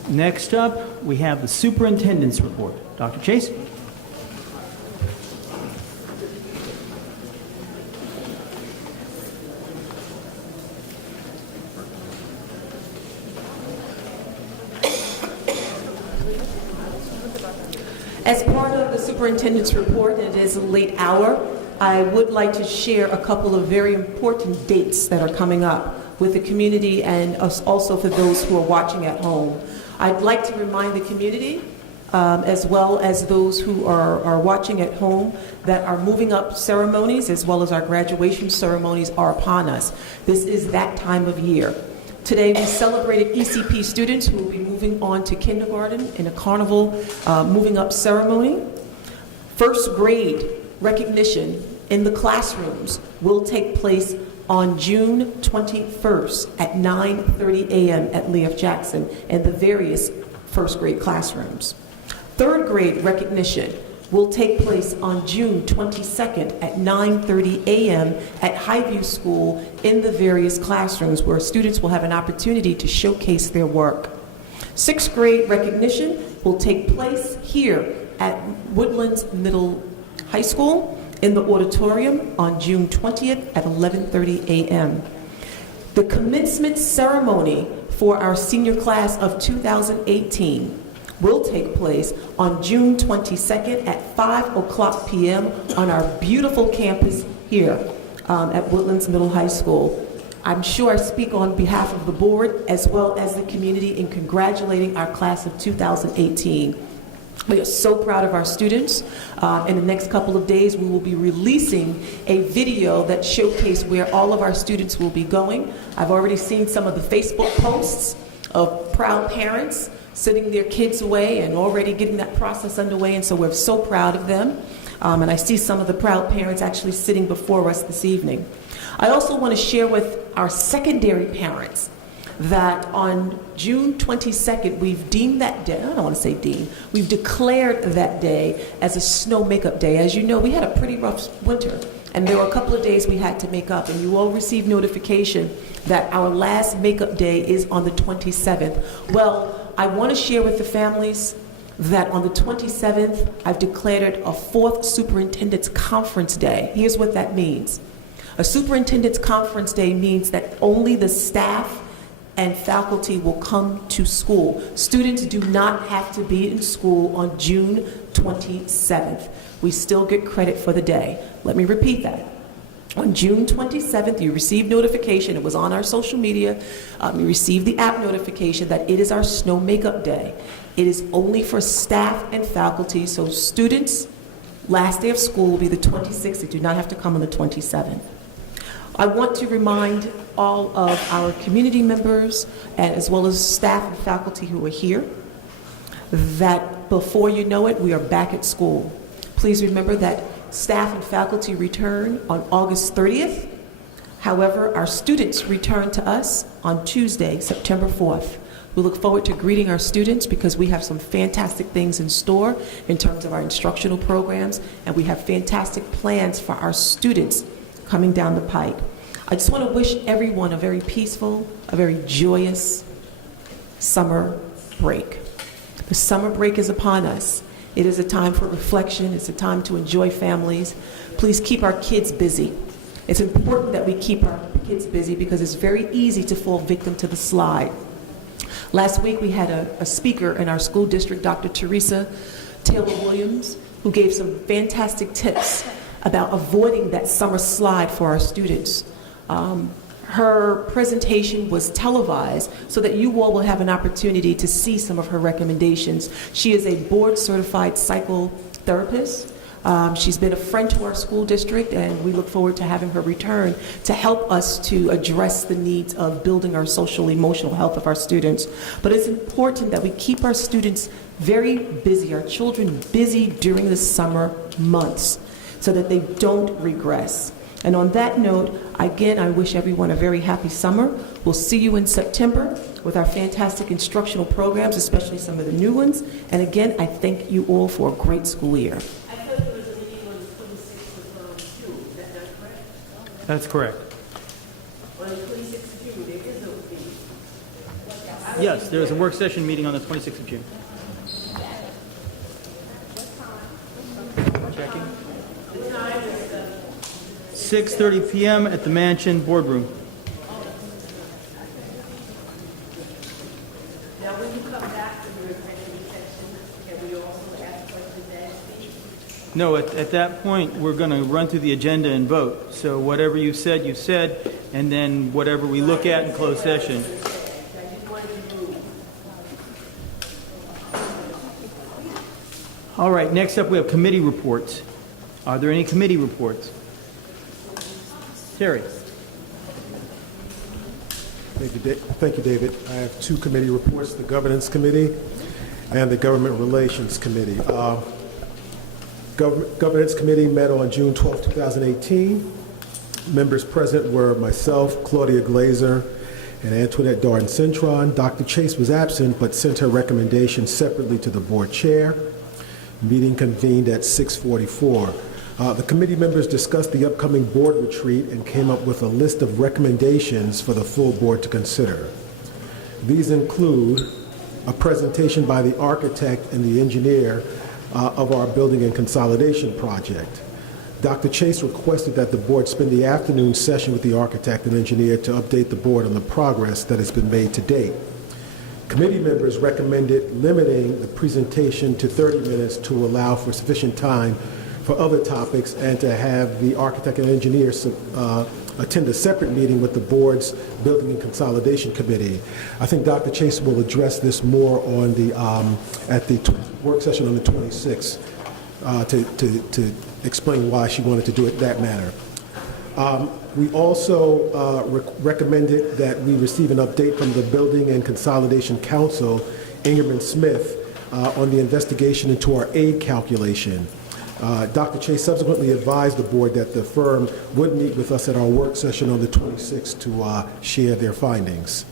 Next up, we have the superintendent's report. Dr. Chase? As part of the superintendent's report, and it is a late hour, I would like to share a couple of very important dates that are coming up with the community and also for those who are watching at home. I'd like to remind the community, as well as those who are watching at home, that our moving up ceremonies as well as our graduation ceremonies are upon us. This is that time of year. Today we celebrated ECP students who will be moving on to kindergarten in a carnival moving up ceremony. First grade recognition in the classrooms will take place on June 21st at 9:30 a.m. at Leah Jackson and the various first grade classrooms. Third grade recognition will take place on June 22nd at 9:30 a.m. at Highview School in the various classrooms where students will have an opportunity to showcase their work. Sixth grade recognition will take place here at Woodlands Middle High School in the auditorium on June 20th at 11:30 a.m. The commencement ceremony for our senior class of 2018 will take place on June 22nd at 5 o'clock p.m. on our beautiful campus here at Woodlands Middle High School. I'm sure I speak on behalf of the board as well as the community in congratulating our class of 2018. We are so proud of our students. In the next couple of days, we will be releasing a video that showcases where all of our students will be going. I've already seen some of the Facebook posts of proud parents sending their kids away and already getting that process underway, and so we're so proud of them. And I see some of the proud parents actually sitting before us this evening. I also want to share with our secondary parents that on June 22nd, we've deemed that day, I don't want to say deemed, we've declared that day as a snow makeup day. As you know, we had a pretty rough winter, and there were a couple of days we had to make up, and you all received notification that our last makeup day is on the 27th. Well, I want to share with the families that on the 27th, I've declared it a fourth superintendent's conference day. Here's what that means. A superintendent's conference day means that only the staff and faculty will come to school. Students do not have to be in school on June 27th. We still get credit for the day. Let me repeat that. On June 27th, you received notification, it was on our social media, you received the app notification that it is our snow makeup day. It is only for staff and faculty, so students, last day of school will be the 26th. They do not have to come on the 27th. I want to remind all of our community members, and as well as staff and faculty who are here, that before you know it, we are back at school. Please remember that staff and faculty return on August 30th. However, our students return to us on Tuesday, September 4th. We look forward to greeting our students because we have some fantastic things in store in terms of our instructional programs, and we have fantastic plans for our students coming down the pike. I just want to wish everyone a very peaceful, a very joyous summer break. The summer break is upon us. It is a time for reflection. It's a time to enjoy families. Please keep our kids busy. It's important that we keep our kids busy because it's very easy to fall victim to the slide. Last week we had a speaker in our school district, Dr. Teresa Taylor-Williams, who gave some fantastic tips about avoiding that summer slide for our students. Her presentation was televised so that you all will have an opportunity to see some of her recommendations. She is a board-certified psychotherapist. She's been a friend to our school district, and we look forward to having her return to help us to address the needs of building our social, emotional health of our students. But it's important that we keep our students very busy, our children busy during the summer months so that they don't regress. And on that note, again, I wish everyone a very happy summer. We'll see you in September with our fantastic instructional programs, especially some of the new ones. And again, I thank you all for a great school year. That's correct. Yes, there is a work session meeting on the 26th of June. Checking. 6:30 p.m. at the Mansion Boardroom. Now, when you come back to your executive section, can we also ask questions and No, at that point, we're going to run through the agenda and vote. So whatever you said, and then whatever we look at in closed session. All right, next up we have committee reports. Are there any committee reports? Terry. Thank you, David. I have two committee reports, the Governance Committee and the Government Relations Committee. Governance Committee met on June 12, 2018. Members present were myself, Claudia Glazer, and Antoinette Darden-Cintron. Dr. Chase was absent but sent her recommendation separately to the board chair. Meeting convened at 6:44. The committee members discussed the upcoming board retreat and came up with a list of recommendations for the full board to consider. These include a presentation by the architect and the engineer of our building and consolidation project. Dr. Chase requested that the board spend the afternoon session with the architect and engineer to update the board on the progress that has been made to date. Committee members recommended limiting the presentation to 30 minutes to allow for sufficient time for other topics and to have the architect and engineer attend a separate meeting with the board's Building and Consolidation Committee. I think Dr. Chase will address this more on the at the work session on the 26th to explain why she wanted to do it that manner. We also recommended that we receive an update from the Building and Consolidation Council, Ingerman Smith, on the investigation into our aid calculation. Dr. Chase subsequently advised the board that the firm would meet with us at our work session on the 26th to share their findings.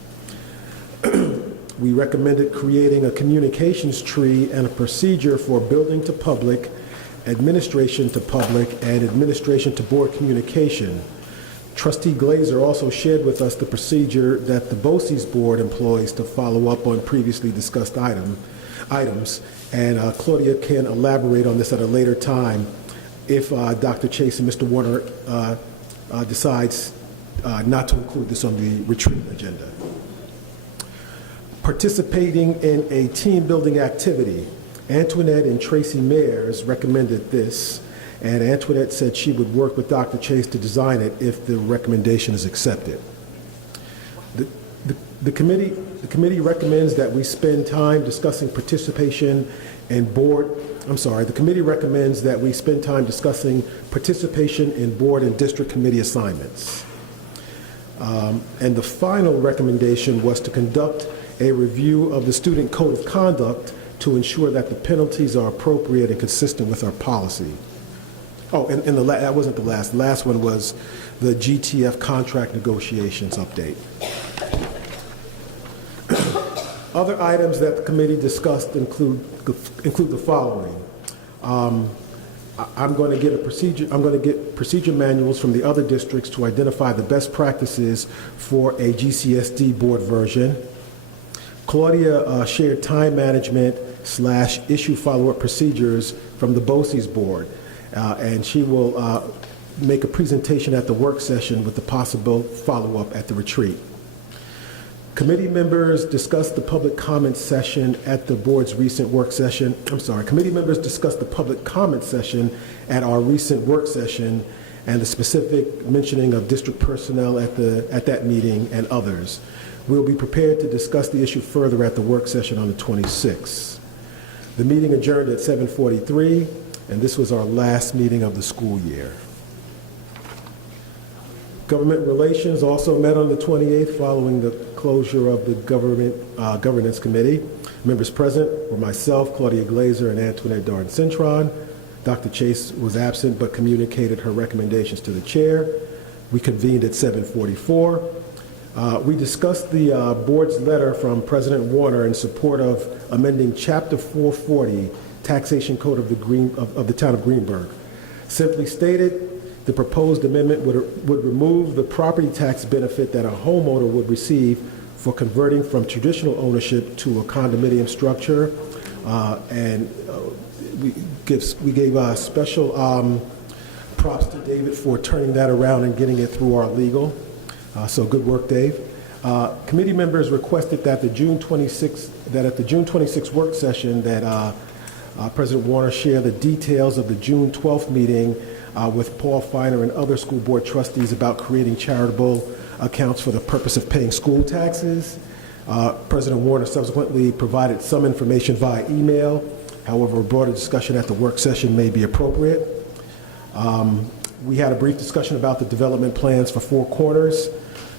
We recommended creating a communications tree and a procedure for building to public, administration to public, and administration to board communication. Trustee Glazer also shared with us the procedure that the BOCES board employs to follow up on previously discussed items, and Claudia can elaborate on this at a later time if Dr. Chase and Mr. Warner decides not to include this on the retreat agenda. Participating in a team-building activity. Antoinette and Tracy Mayers recommended this, and Antoinette said she would work with Dr. Chase to design it if the recommendation is accepted. The committee recommends that we spend time discussing participation in board, the committee recommends that we spend time discussing participation in board and district committee assignments. And the final recommendation was to conduct a review of the student code of conduct to ensure that the penalties are appropriate and consistent with our policy. Oh, and that wasn't the last. The last one was the GTF contract negotiations update. Other items that the committee discussed include the following. I'm going to get procedure manuals from the other districts to identify the best practices for a GCSD board version. Claudia shared time management / issue follow-up procedures from the BOCES board, and she will make a presentation at the work session with the possible follow-up at the retreat. Committee members discussed the public comment session at the board's recent work session. Committee members discussed the public comment session at our recent work session and the specific mentioning of district personnel at that meeting and others. We'll be prepared to discuss the issue further at the work session on the 26th. The meeting adjourned at 7:43, and this was our last meeting of the school year. Government Relations also met on the 28th following the closure of the Governance Committee. Members present were myself, Claudia Glazer, and Antoinette Darden-Cintron. Dr. Chase was absent but communicated her recommendations to the chair. We convened at 7:44. We discussed the board's letter from President Warner in support of amending Chapter 440, Taxation Code of the Town of Greenburgh. Simply stated, the proposed amendment would remove the property tax benefit that a homeowner would receive for converting from traditional ownership to a condominium structure, and we gave special props to David for turning that around and getting it through our legal. So good work, Dave. Committee members requested that at the June 26th work session that President Warner share the details of the June 12th meeting with Paul Feiner and other school board trustees about creating charitable accounts for the purpose of paying school taxes. President Warner subsequently provided some information via email. However, a broader discussion at the work session may be appropriate. We had a brief discussion about the development plans for Four Corners.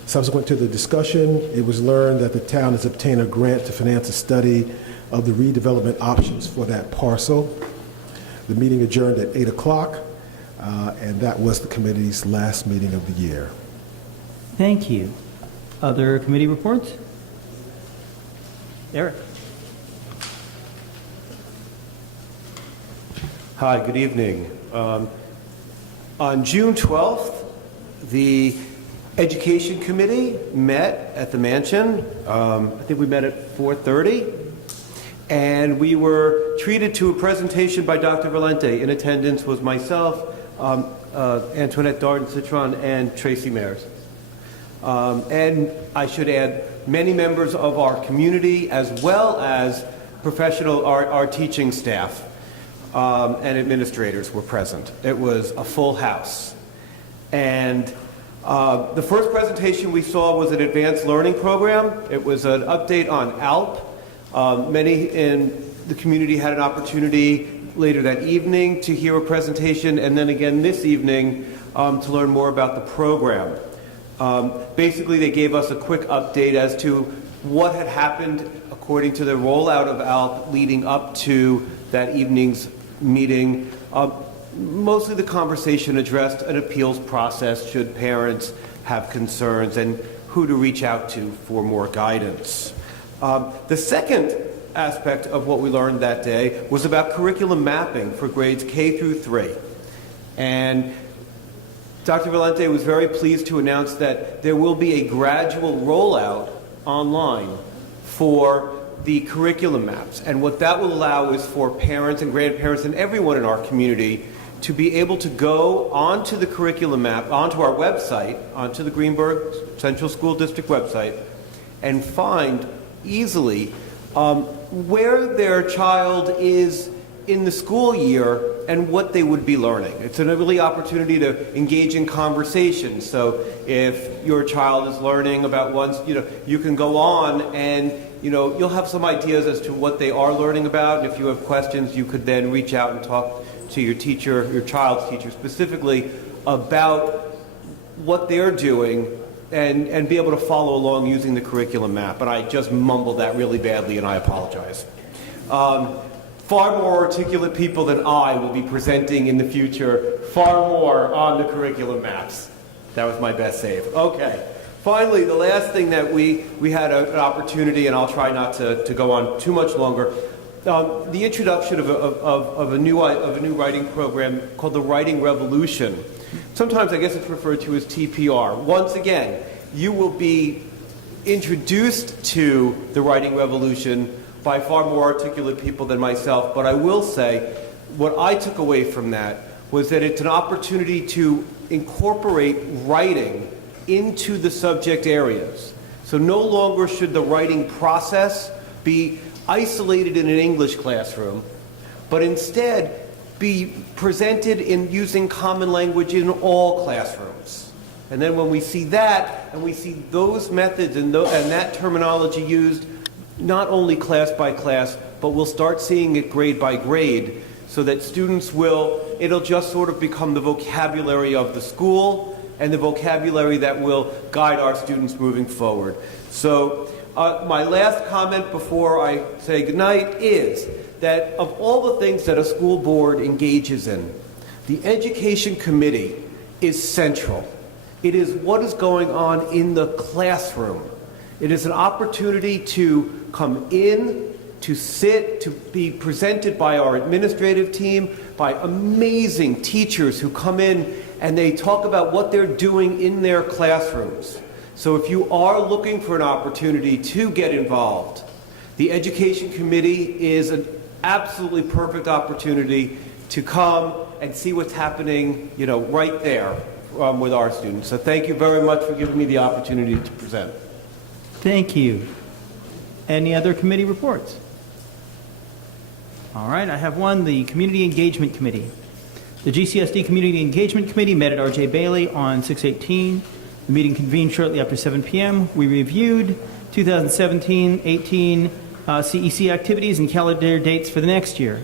Subsequent to the discussion, it was learned that the town has obtained a grant to finance a study of the redevelopment options for that parcel. The meeting adjourned at 8 o'clock, and that was the committee's last meeting of the year. Thank you. Other committee reports? Eric. Hi, good evening. On June 12th, the Education Committee met at the mansion. I think we met at 4:30. And we were treated to a presentation by Dr. Valente. In attendance was myself, Antoinette Darden-Cintron, and Tracy Mayers. And I should add, many members of our community, as well as our teaching staff and administrators were present. It was a full house. And the first presentation we saw was an advanced learning program. It was an update on ALP. Many in the community had an opportunity later that evening to hear a presentation, and then again this evening to learn more about the program. Basically, they gave us a quick update as to what had happened according to the rollout of ALP leading up to that evening's meeting. Mostly the conversation addressed an appeals process should parents have concerns and who to reach out to for more guidance. The second aspect of what we learned that day was about curriculum mapping for grades K through 3. And Dr. Valente was very pleased to announce that there will be a gradual rollout online for the curriculum maps. And what that will allow is for parents and grandparents and everyone in our community to be able to go onto the curriculum map, onto our website, onto the Greenburgh Central School District website, and find easily where their child is in the school year and what they would be learning. It's a really opportunity to engage in conversation. So if your child is learning about you can go on and you'll have some ideas as to what they are learning about. And if you have questions, you could then reach out and talk to your teacher, your child's teacher specifically, about what they're doing and be able to follow along using the curriculum map. And I just mumbled that really badly, and I apologize. Far more articulate people than I will be presenting in the future, far more on the curriculum maps. That was my best save. Okay. Finally, the last thing that we had an opportunity, and I'll try not to go on too much longer, the introduction of a new writing program called the Writing Revolution. Sometimes I guess it's referred to as TPR. Once again, you will be introduced to the Writing Revolution by far more articulate people than myself, but I will say what I took away from that was that it's an opportunity to incorporate writing into the subject areas. So no longer should the writing process be isolated in an English classroom, but instead be presented in using common language in all classrooms. And then when we see that, and we see those methods and that terminology used, not only class by class, but we'll start seeing it grade by grade, so that students it'll just sort of become the vocabulary of the school and the vocabulary that will guide our students moving forward. So my last comment before I say goodnight is that of all the things that a school board engages in, the education committee is central. It is what is going on in the classroom. It is an opportunity to come in, to sit, to be presented by our administrative team, by amazing teachers who come in and they talk about what they're doing in their classrooms. So if you are looking for an opportunity to get involved, the Education Committee is an absolutely perfect opportunity to come and see what's happening, right there with our students. So thank you very much for giving me the opportunity to present. Thank you. Any other committee reports? All right, I have one, the Community Engagement Committee. The GCSD Community Engagement Committee met at R.J. Bailey on 6/18. The meeting convened shortly after 7 p.m. We reviewed 2017-18 CEC activities and calendar dates for the next year.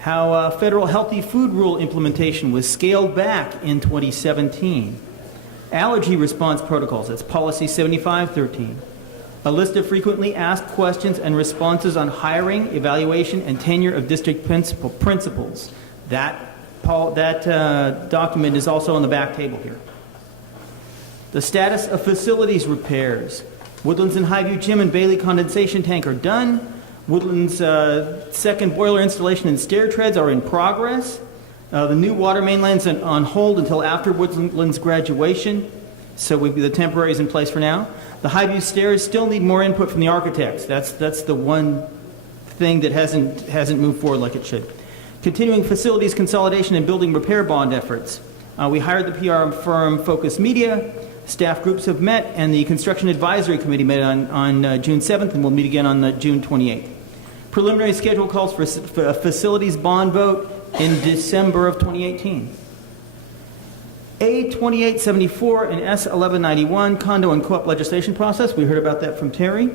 How federal healthy food rule implementation was scaled back in 2017. Allergy response protocols, that's policy 7513. A list of frequently asked questions and responses on hiring, evaluation, and tenure of district principals. That document is also on the back table here. The status of facilities repairs. Woodlands and Highview Gym and Bailey condensation tank are done. Woodlands' second boiler installation and stair treads are in progress. The new water main line's on hold until after Woodlands' graduation, so the temporary is in place for now. The Highview stairs still need more input from the architects. That's the one thing that hasn't moved forward like it should. Continuing facilities consolidation and building repair bond efforts. We hired the PR firm Focus Media. Staff groups have met, and the Construction Advisory Committee met on June 7th, and we'll meet again on June 28th. Preliminary schedule calls for a facilities bond vote in December of 2018. A2874 and S1191 condo and co-op legislation process. We heard about that from Terry.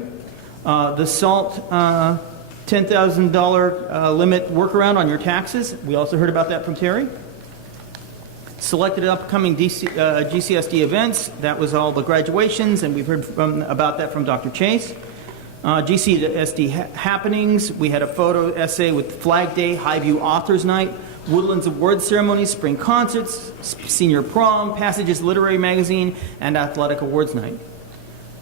The SALT $10,000 limit workaround on your taxes. We also heard about that from Terry. Selected upcoming GCSD events. That was all the graduations, and we've heard about that from Dr. Chase. GCSD happenings. We had a photo essay with Flag Day, Highview Authors Night, Woodlands Awards Ceremonies, Spring Concerts, Senior Prom, Passages Literary Magazine, and Athletic Awards Night.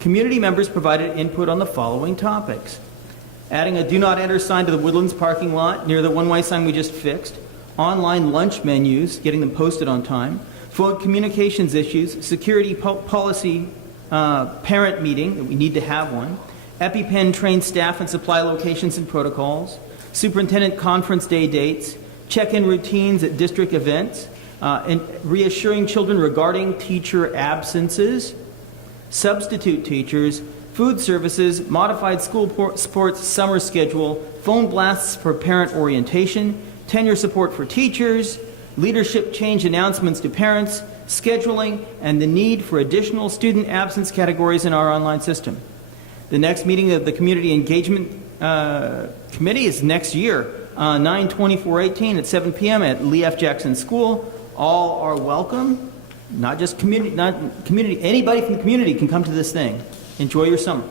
Community members provided input on the following topics. Adding a do not enter sign to the Woodlands parking lot near the one-way sign we just fixed. Online lunch menus, getting them posted on time. Phone communications issues, security policy parent meeting, that we need to have one. EpiPen trained staff and supply locations and protocols. Superintendent conference day dates. Check-in routines at district events. And reassuring children regarding teacher absences. Substitute teachers. food services, modified school sports summer schedule, phone blasts for parent orientation, tenure support for teachers, leadership change announcements to parents, scheduling, and the need for additional student absence categories in our online system. The next meeting of the Community Engagement Committee is next year, 9/24/18 at 7 p.m. at Lee F. Jackson School. All are welcome. Not just community, anybody from the community can come to this thing. Enjoy your summer.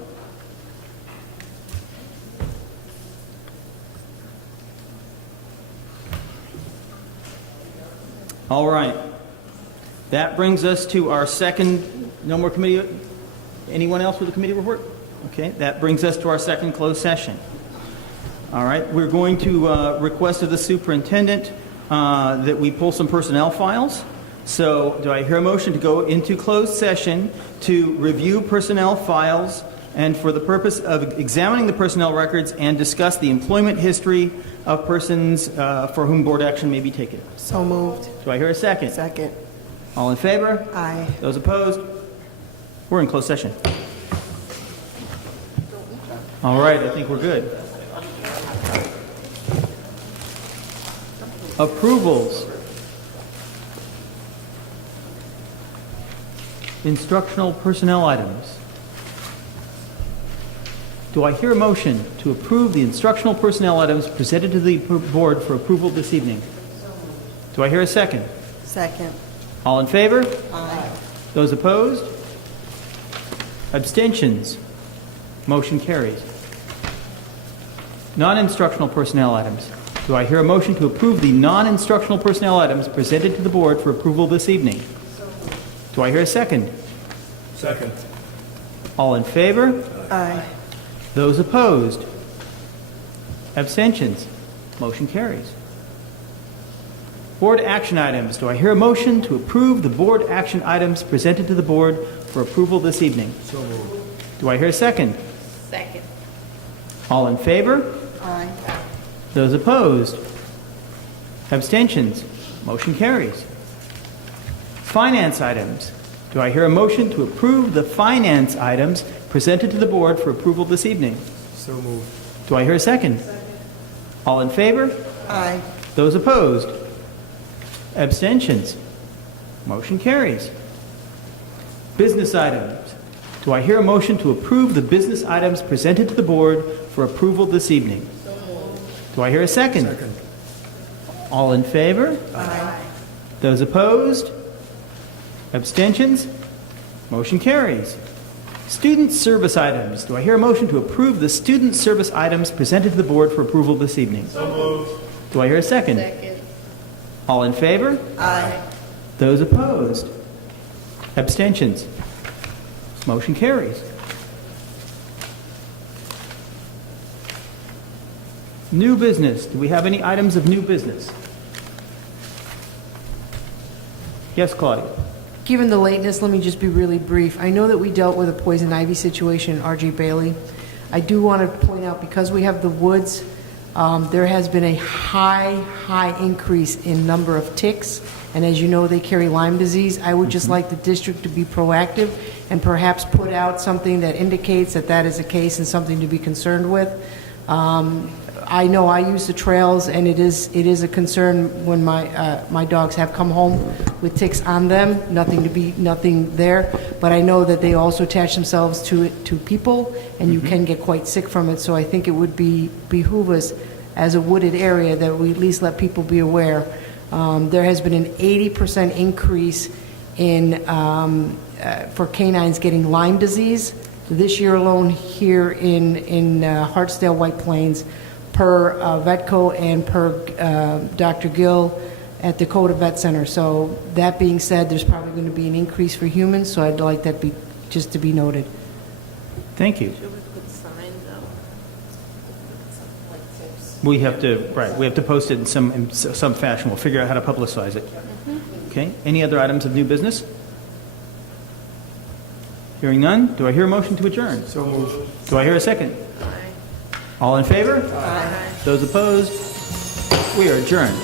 All right. That brings us to our second, no more committee, anyone else with a committee report? Okay, that brings us to our second closed session. All right, we're going to request of the superintendent that we pull some personnel files. So do I hear a motion to go into closed session to review personnel files and for the purpose of examining the personnel records and discuss the employment history of persons for whom board action may be taken? So moved. Do I hear a second? Second. All in favor? Aye. Those opposed? We're in closed session. All right, I think we're good. Approvals. Instructional personnel items. Do I hear a motion to approve the instructional personnel items presented to the board for approval this evening? Do I hear a second? Second. All in favor? Aye. Those opposed? Abstentions? Motion carries. Non-instructional personnel items. Do I hear a motion to approve the non-instructional personnel items presented to the board for approval this evening? Do I hear a second? Second. All in favor? Aye. Those opposed? Abstentions? Motion carries. Board action items. Do I hear a motion to approve the board action items presented to the board for approval this evening? So moved. Do I hear a second? Second. All in favor? Aye. Those opposed? Abstentions? Motion carries. Finance items. Do I hear a motion to approve the finance items presented to the board for approval this evening? So moved. Do I hear a second? All in favor? Aye. Those opposed? Abstentions? Motion carries. Business items. Do I hear a motion to approve the business items presented to the board for approval this evening? Do I hear a second? Second. All in favor? Aye. Those opposed? Abstentions? Motion carries. Student service items. Do I hear a motion to approve the student service items presented to the board for approval this evening? So moved. Do I hear a second? Second. All in favor? Aye. Those opposed? Abstentions? Motion carries. New business. Do we have any items of new business? Yes, Claudia. Given the lateness, let me just be really brief. I know that we dealt with a poison ivy situation in R.J. Bailey. I do want to point out, because we have the woods, there has been a high increase in number of ticks, and as you know, they carry Lyme disease. I would just like the district to be proactive and perhaps put out something that indicates that that is the case and something to be concerned with. I know I use the trails, and it is a concern when my dogs have come home with ticks on them. Nothing there, but I know that they also attach themselves to people, and you can get quite sick from it. So I think it would behoove us, as a wooded area, that we at least let people be aware. There has been an 80% increase in for canines getting Lyme disease this year alone here in Hartsdale, White Plains, per Vetco and per Dr. Gill at the Dakota Vet Center. So that being said, there's probably going to be an increase for humans, so I'd like that just to be noted. Thank you. Should we put signs up? We have to post it in some fashion. We'll figure out how to publicize it. Okay. Any other items of new business? Hearing none, do I hear a motion to adjourn? So moved. Do I hear a second? Aye. All in favor? Aye. Those opposed? We are adjourned.